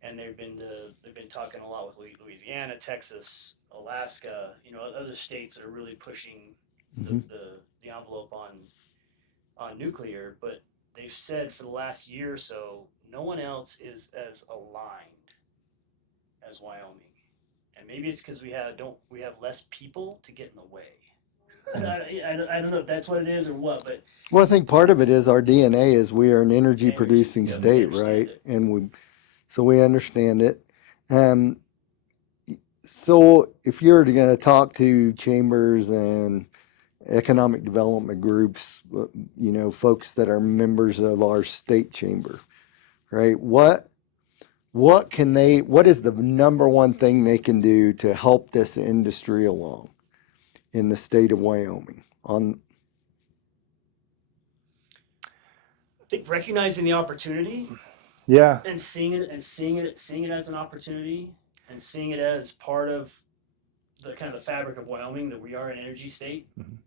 and they've been talking a lot with Louisiana, Texas, Alaska, other states that are really pushing the, Mhm. the, the envelope on nuclear. But they've said for the last year or so, no one else is as aligned as Wyoming. And maybe it's because we have less people to get in the way. I don't know if that's what it is or what, but Well, I think part of it is our DNA is we are an energy producing yeah, we state, understand right? it. And so we understand it. Um, so if you're going to talk to chambers and economic development groups, folks that are members of our state chamber, right? What is the number one thing they can do to help this industry along in the state of Wyoming? I think recognizing the opportunity Yeah. and seeing it as an opportunity, and seeing it as part of the kind of the fabric of Wyoming, that we are an energy state, Mhm.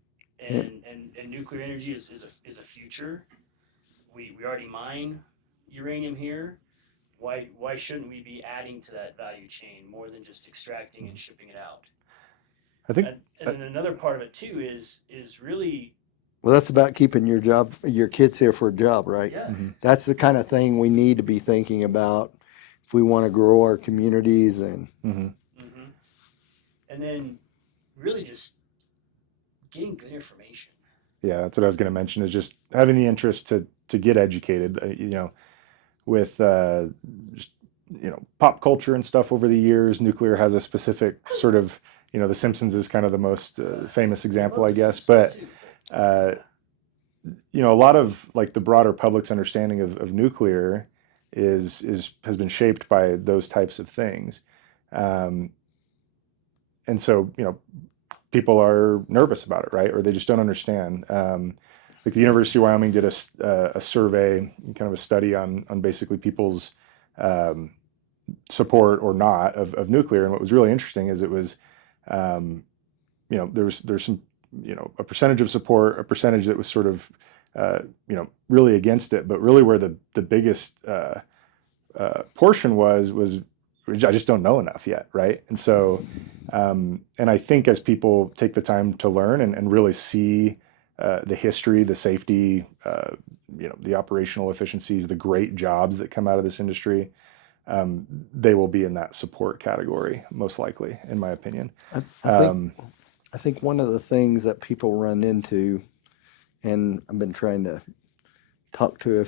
and nuclear energy is a future. We already mine uranium here. Why shouldn't we be adding to that value chain more than just extracting and shipping it out? I think, And then another part of it too is really, Well, that's about keeping your kids here for a job, right? yeah. mhm. That's the kind of thing we need to be thinking about if we want to grow our communities. And Mhm. Mm-hmm. And then really just getting good information. Yeah, that's what I was going to mention, is just having the interest to get educated. With just, pop culture and stuff over the years, nuclear has a specific sort of, The Simpsons is kind of the most famous I example, love I The guess. Simpsons But too, uh, a lot of like the broader public's understanding of nuclear has been shaped by those types of things. Um, and so, people are nervous about it, right? Or they just don't understand. Like the University of Wyoming did a survey, kind of a study on basically people's um, support or not of nuclear. And what was really interesting is it was, um, there's some, a percentage of support, a percentage that was sort of, really against it, but really where the biggest portion was I just don't know enough yet, right? And so, and I think as people take the time to learn and really see the history, the safety, the operational efficiencies, the great jobs that come out of this industry, they will be in that support category, most likely, in my opinion. I think one of the things that people run into, and I've been trying to talk to a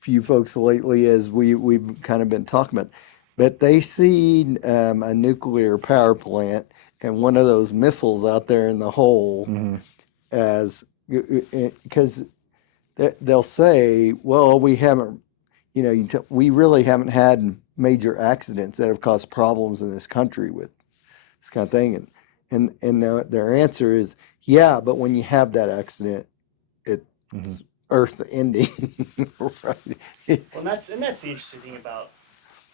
few folks lately as we've kind of been talking about, but they see a nuclear power plant and one of those missiles out there in the hole Mm-hmm. as because they'll say, well, we haven't, we really haven't had major accidents that have caused problems in this country with this kind of thing, and their answer is, yeah, but when you have that accident, it's Mm-hmm. earth ending. Right. Well, and that's the interesting thing about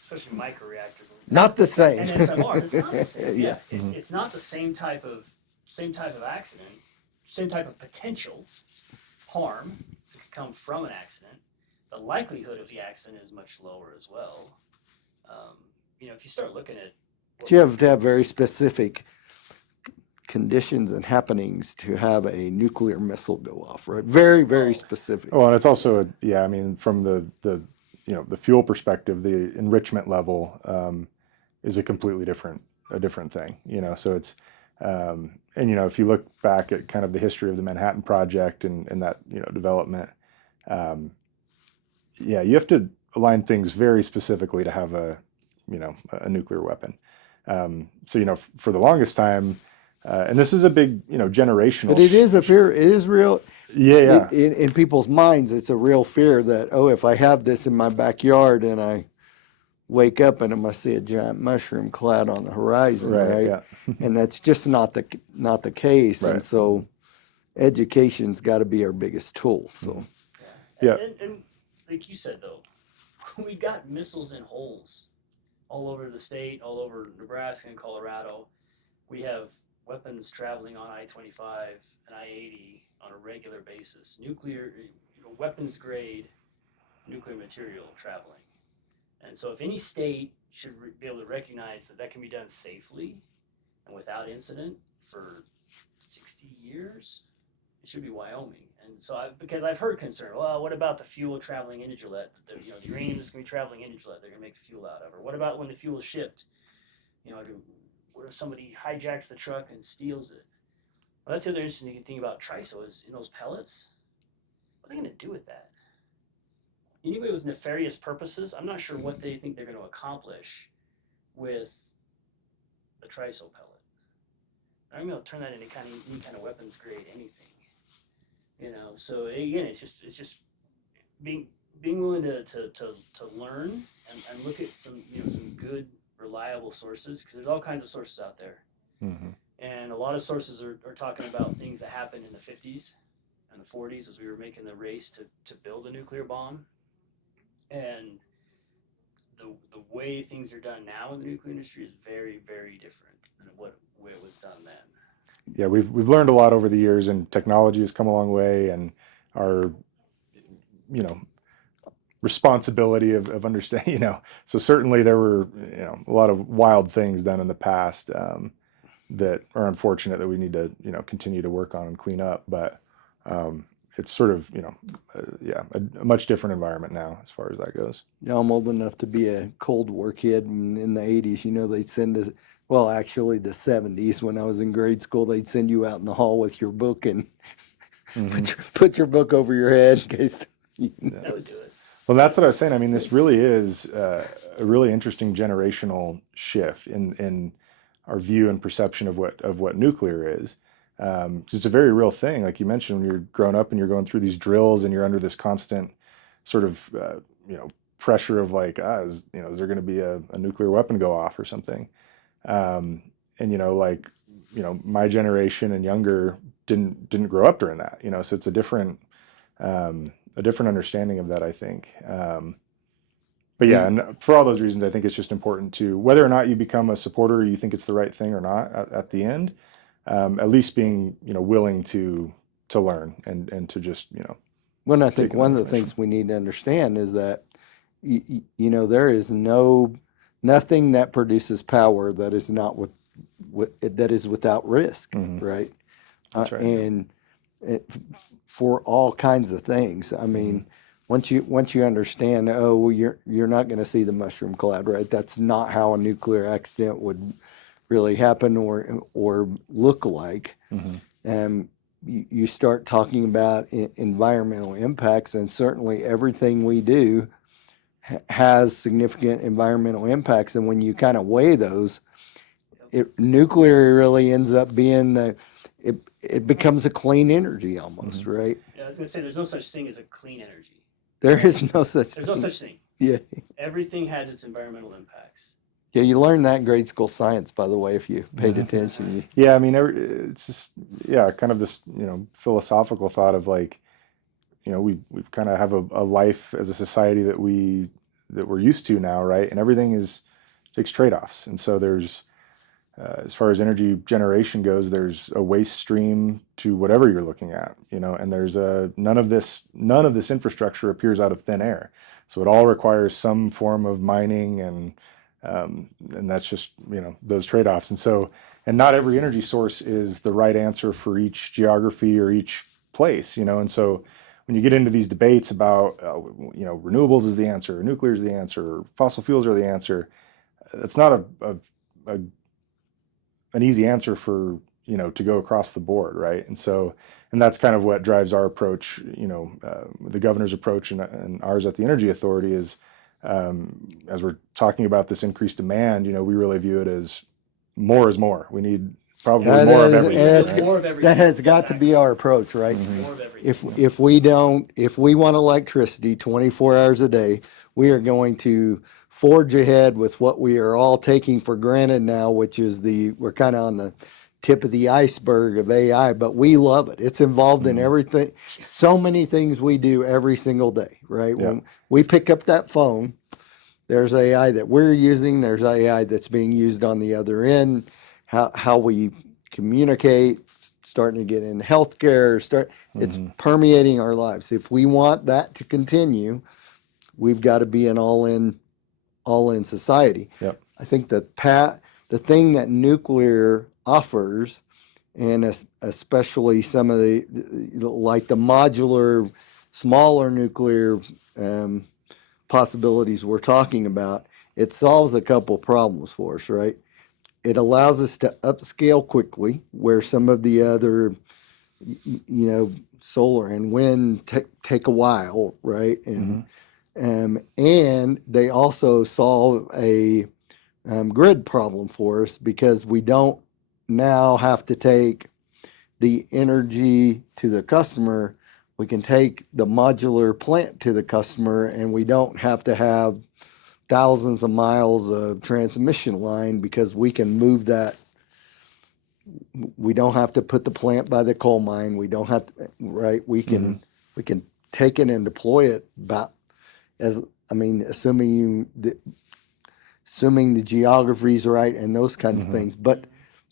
especially microreactors Not the same. and SMR. It's not the same. Yeah. Yeah, it's not the same type of accident, same type of potential harm that could come from an accident. The likelihood of the accident is much lower as well. If you start looking at, But you have to have very specific conditions and happenings to have a nuclear missile go off, right? Very, very specific. Oh, and it's also, I mean, from the fuel perspective, the enrichment level is a completely different thing. So it's and if you look back at kind of the history of the Manhattan Project and that development, you have to align things very specifically to have a nuclear weapon. So for the longest time, and this is a big generational. But it is a fear. It is real. Yeah. In people's minds, it's a real fear that, oh, if I have this in my backyard and I wake up and I'm going to see a giant mushroom cloud on the horizon, right? Yeah. And that's just not the case. Right. And so education's got to be our biggest tool. So Yeah. And like you said though, we've got missiles in holes all over the state, all over Nebraska and Colorado. We have weapons traveling on I-25 and I-80 on a regular basis. Nuclear, weapons grade nuclear material traveling. And so if any state should be able to recognize that can be done safely and without incident for 60 years, it should be Wyoming. And so because I've heard concern, well, what about the fuel traveling into Gillette? The uranium is going to be traveling into Gillette. They're going to make the fuel out of. Or what about when the fuel is shipped? What if somebody hijacks the truck and steals it? Well, that's the other interesting thing about TRISO is in those pellets. What are they going to do with that? Anybody with nefarious purposes, I'm not sure what they think they're going to accomplish with the TRISO pellet. I'm going to turn that into any kind of weapons grade anything. So again, it's just being willing to learn and look at some good reliable sources, because there's all kinds of sources out there. Mm-hmm. And a lot of sources are talking about things that happened in the 50s and the 40s as we were making the race to build a nuclear bomb. And the way things are done now in the nuclear industry is very, very different than what way it was done then. Yeah, we've learned a lot over the years, and technology has come a long way, and our responsibility of understanding, so certainly there were a lot of wild things done in the past that are unfortunate that we need to continue to work on and clean up, but it's sort of a much different environment now as far as that goes. now I'm old enough to be a Cold War kid, and in the 80s, they'd send us, well, actually the 70s, when I was in grade school, they'd send you out in the hall with your book and put your book over your head in case. That would do it. Well, that's what I was saying. I mean, this really is a really interesting generational shift in our view and perception of what nuclear is. It's a very real thing. Like you mentioned, when you're growing up and you're going through these drills and you're under this constant sort of pressure of like, is there going to be a nuclear weapon go off or something? And my generation and younger didn't grow up during that. So it's a different understanding of that, I think. But yeah, and for all those reasons, I think it's just important to, whether or not you become a supporter or you think it's the right thing or not at the end, at least being willing to learn and to just Well, I think one of the things we need to understand is that there is nothing that produces power that is not that is without risk, right? That's right. And for all kinds of things. I mean, once you understand, oh, you're not going to see the mushroom cloud, right? That's not how a nuclear accident would really happen or look like. Mm-hmm. And you start talking about environmental impacts, and certainly everything we do has significant environmental impacts. And when you kind of weigh those, nuclear really ends up being it becomes a clean energy almost, Mm-hmm. right? Yeah, I was gonna say there's no such thing as a clean energy. There is no such There's thing. no such thing. Yeah. Everything has its environmental impacts. Yeah, you learned that in grade school science, by the way, if you paid Yeah. attention. Yeah, I mean, it's just, yeah, kind of this, philosophical thought of like, we've kind of have a life as a society that we're used to now, right? And everything takes trade-offs. And so there's, as far as energy generation goes, there's a waste stream to whatever you're looking at, and there's none of this infrastructure appears out of thin air. So it all requires some form of mining and that's just, those trade-offs. And not every energy source is the right answer for each geography or each place, and so when you get into these debates about, renewables is the answer, or nuclear is the answer, or fossil fuels are the answer, it's not a an easy answer for, to go across the board, right? And that's kind of what drives our approach, the governor's approach and ours at the Energy Authority is, as we're talking about this increased demand, we really view it as more is more. We need probably That more of is- everything. and it's Right? More of everything. That has got to be Exactly. our approach, right? Mhm. More of everything. If we want electricity 24 hours a day, we are going to forge ahead with what we are all taking for granted now, which is we're kind of on the tip of the iceberg of AI, but we love it. It's involved in Mhm. everything, so many things we do every single day, right? Yeah. When we pick up that phone, there's AI that we're using, there's AI that's being used on the other end, how we communicate, starting to get in healthcare, it's Mhm. permeating our lives. If we want that to continue, we've got to be an all in society. Yep. I think that the thing that nuclear offers, and especially some of the like the modular, smaller nuclear possibilities we're talking about, it solves a couple problems for us, right? It allows us to upscale quickly, where some of the other, solar and wind take a while, right? And they also solve a grid problem for us because we don't now have to take the energy to the customer. We can take the modular plant to the customer, and we don't have to have thousands of miles of transmission line because we can move that. We don't have to put the plant by the coal mine. We don't have to, right? Mhm. We can take it and deploy it about as I mean, assuming the geography is right and those kinds of Mhm. things. But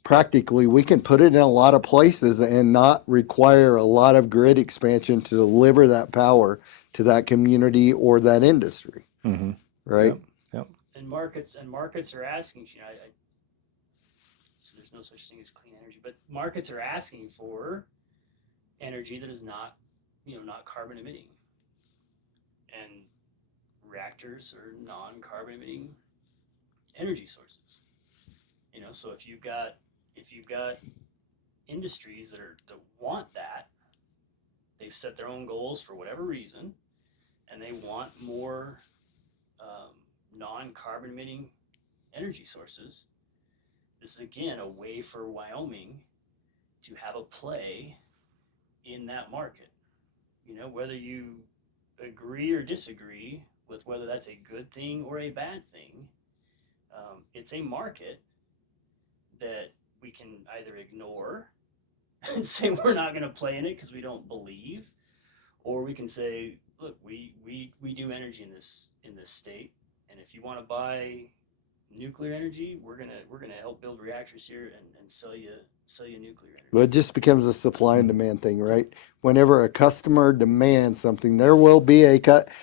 practically, we can put it in a lot of places and not require a lot of grid expansion to deliver that power to that community or that industry, Mhm. right? Yep. Yep. And markets are asking. So there's no such thing as clean energy, but markets are asking for energy that is not, not carbon emitting, and reactors are non-carbon emitting energy sources. So if you've got industries that want that, they've set their own goals for whatever reason, and they want more um, non-carbon emitting energy sources. This is again a way for Wyoming to have a play in that market. Whether you agree or disagree with whether that's a good thing or a bad thing, it's a market that we can either ignore and say we're not going to play in it because we don't believe, or we can say, look, we do energy in this state, and if you want to buy nuclear energy, we're gonna help build reactors here and sell you nuclear energy. But it just becomes a supply and demand thing, right? Whenever a customer demands something, there will be a company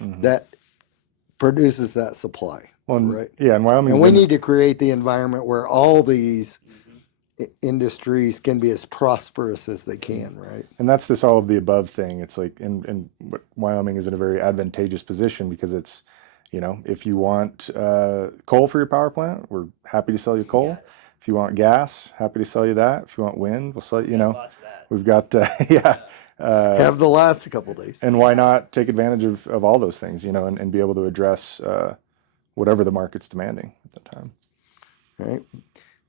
Mhm. that produces that supply, Well, right? yeah, and Wyoming's And we been need to create the environment where all these Mm-hmm. industries can be as prosperous as they can, right? And that's this all of the above thing. It's like in Wyoming is in a very advantageous position because it's, if you want coal for your power plant, we're happy to sell you coal. If you want gas, happy to sell you that. If you want wind, we'll sell you. Lots of that. We've got yeah. Have the last couple days. And why not take advantage of all those things, and be able to address whatever the market's demanding at the time. Right.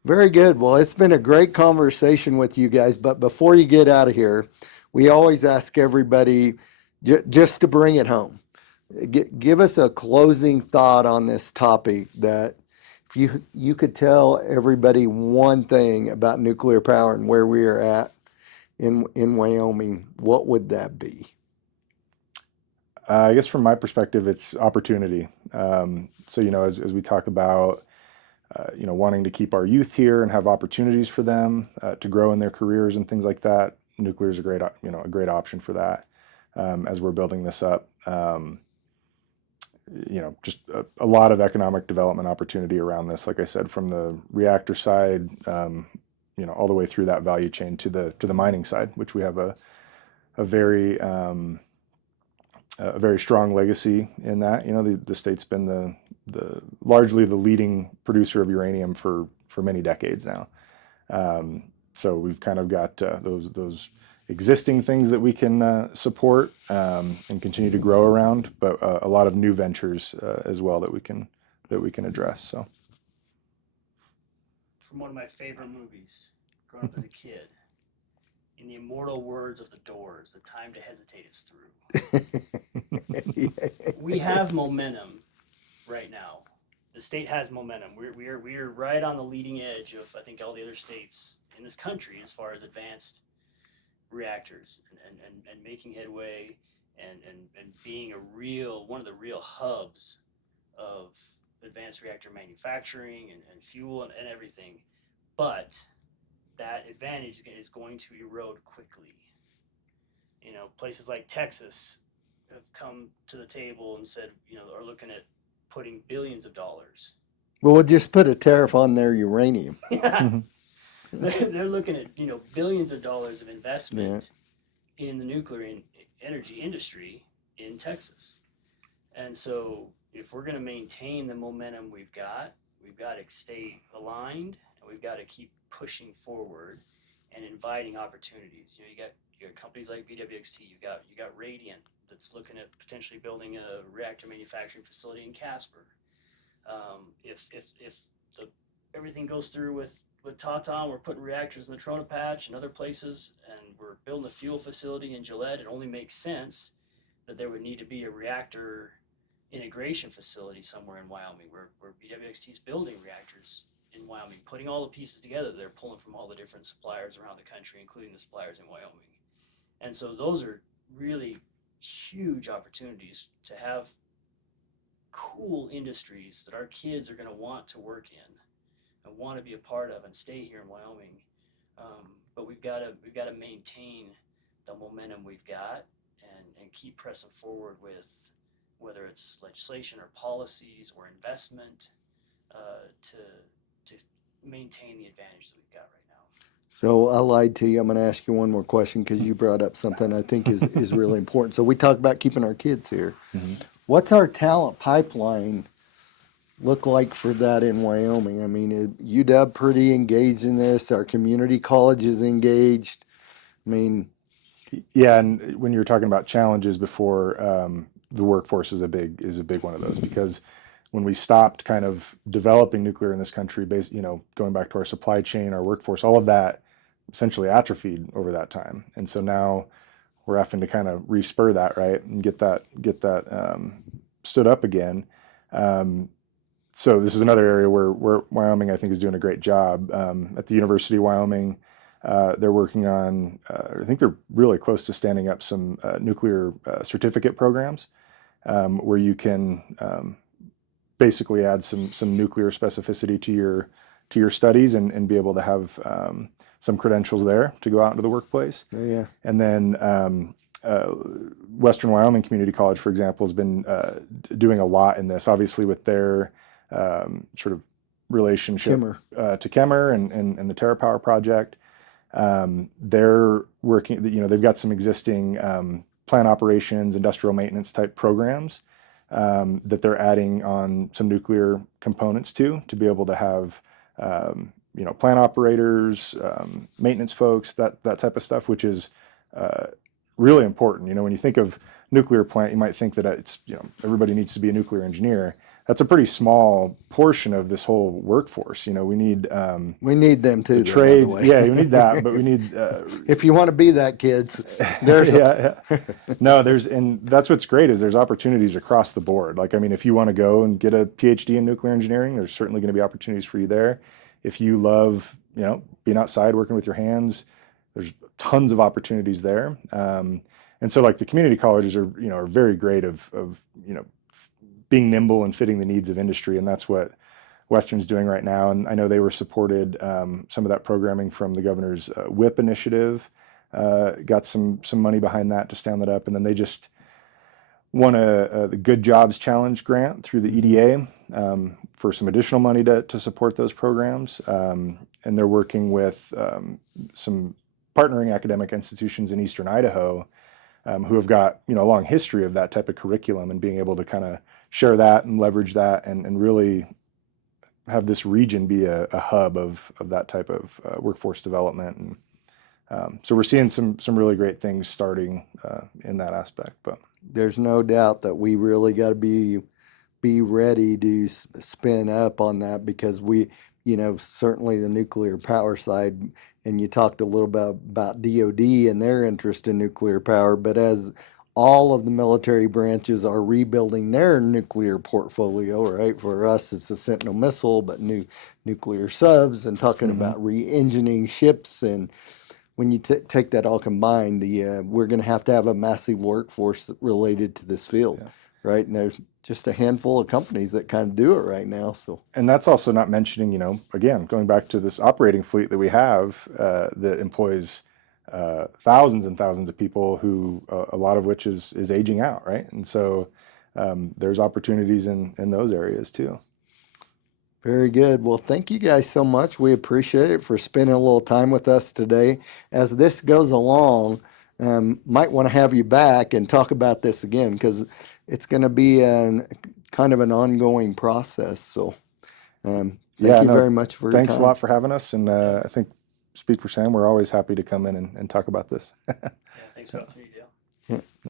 Very good. Well, it's been a great conversation with you guys. But before you get out of here, we always ask everybody just to bring it home. Give us a closing thought on this topic that if you could tell everybody one thing about nuclear power and where we are at in Wyoming, what would that be? I guess from my perspective, it's opportunity. So, as we talk about, wanting to keep our youth here and have opportunities for them to grow in their careers and things like that, nuclear is a great option for that. As we're building this up, just a lot of economic development opportunity around this. Like I said, from the reactor side, all the way through that value chain to the mining side, which we have a very strong legacy in that. The state's been the largely the leading producer of uranium for many decades now. So we've kind of got those existing things that we can support and continue to grow around, but a lot of new ventures as well that we can address. So, From one of my favorite movies, growing up as a kid, in the immortal words of the Doors, the time to hesitate is through. We have momentum right now. The state has momentum. We are right on the leading edge of, I think, all the other states in this country as far as advanced reactors and making headway and being one of the real hubs of advanced reactor manufacturing and fuel and everything. But that advantage is going to erode quickly. Places like Texas have come to the table and said, are looking at putting billions of dollars. Well, we'll just put a tariff on their uranium. They're looking at billions of dollars of investment in the nuclear energy industry in Texas. And so if we're going to maintain the momentum we've got to stay aligned, and we've got to keep pushing forward and inviting opportunities. You got companies like BWXT, you got Radiant that's looking at potentially building a reactor manufacturing facility in Casper. If everything goes through with Tata, and we're putting reactors in the Trona Patch and other places, and we're building a fuel facility in Gillette, it only makes sense that there would need to be a reactor integration facility somewhere in Wyoming where BWXT is building reactors in Wyoming, putting all the pieces together. They're pulling from all the different suppliers around the country, including the suppliers in Wyoming. And so those are really huge opportunities to have cool industries that our kids are going to want to work in and want to be a part of and stay here in Wyoming. But we've got to maintain the momentum we've got and keep pressing forward with whether it's legislation or policies or investment to maintain the advantage that we've got right now. So I lied to you. I'm going to ask you one more question because you brought up something I think is really important. So we talk about keeping our kids here. Mm-hmm. What's our talent pipeline look like for that in Wyoming? I mean, UW pretty engaged in this. Our community college is engaged. I mean, yeah. And when you were talking about challenges before, the workforce is a big one of those, because when we stopped kind of developing nuclear in this country, going back to our supply chain, our workforce, all of that essentially atrophied over that time. And so now we're having to kind of respur that, right, and get that stood up again. So this is another area where Wyoming, I think, is doing a great job. At the University of Wyoming, they're working on, I think they're really close to standing up some nuclear certificate programs where you can basically add some nuclear specificity to your studies and be able to have some credentials there to go out into the workplace. Oh, yeah. And then Western Wyoming Community College, for example, has been doing a lot in this, obviously with their sort of relationship Kimmer. To Kemmer and the TerraPower project. They're working, they've got some existing plant operations, industrial maintenance type programs that they're adding on some nuclear components to be able to have, plant operators, maintenance folks, that type of stuff, which is really important. When you think of nuclear plant, you might think that it's, everybody needs to be a nuclear engineer. That's a pretty small portion of this whole workforce. We need them too, the though, by the trades. way. Yeah, we need that, but we need if you want to be that, kids, there's yeah. No, and that's what's great is there's opportunities across the board. Like, I mean, if you want to go and get a PhD in nuclear engineering, there's certainly going to be opportunities for you there. If you love, being outside, working with your hands, there's tons of opportunities there. And so, like, the community colleges are very great of being nimble and fitting the needs of industry, and that's what Western's doing right now. And I know they were supported some of that programming from the governor's WHIP initiative. Got some money behind that to stand that up, and then they just won the Good Jobs Challenge grant through the EDA for some additional money to support those programs. And they're working with some partnering academic institutions in Eastern Idaho who have got a long history of that type of curriculum, and being able to kind of share that and leverage that and really have this region be a hub of that type of workforce development. And so we're seeing some really great things starting in that aspect. But there's no doubt that we really got to be ready to spin up on that, because we, certainly the nuclear power side, and you talked a little bit about DOD and their interest in nuclear power, but as all of the military branches are rebuilding their nuclear portfolio, right? For us, it's the Sentinel missile, but nuclear subs, and talking about re-engineering ships. And when you take that all combined, we're going to have a massive workforce related to this field, right? And there's just a handful of companies that kind of do it right now. So, and that's also not mentioning, again, going back to this operating fleet that we have that employs thousands and thousands of people, who a lot of which is aging out, right? And so there's opportunities in those areas too. Very good. Well, thank you guys so much. We appreciate it for spending a little time with us today. As this goes along, might want to have you back and talk about this again, because it's going to be kind of an ongoing process. So thank you very much for your time. Thanks a lot for having us. And I think, speak for Sam, we're always happy to come in and talk about this. Thanks for the opportunity, Dale. Yeah.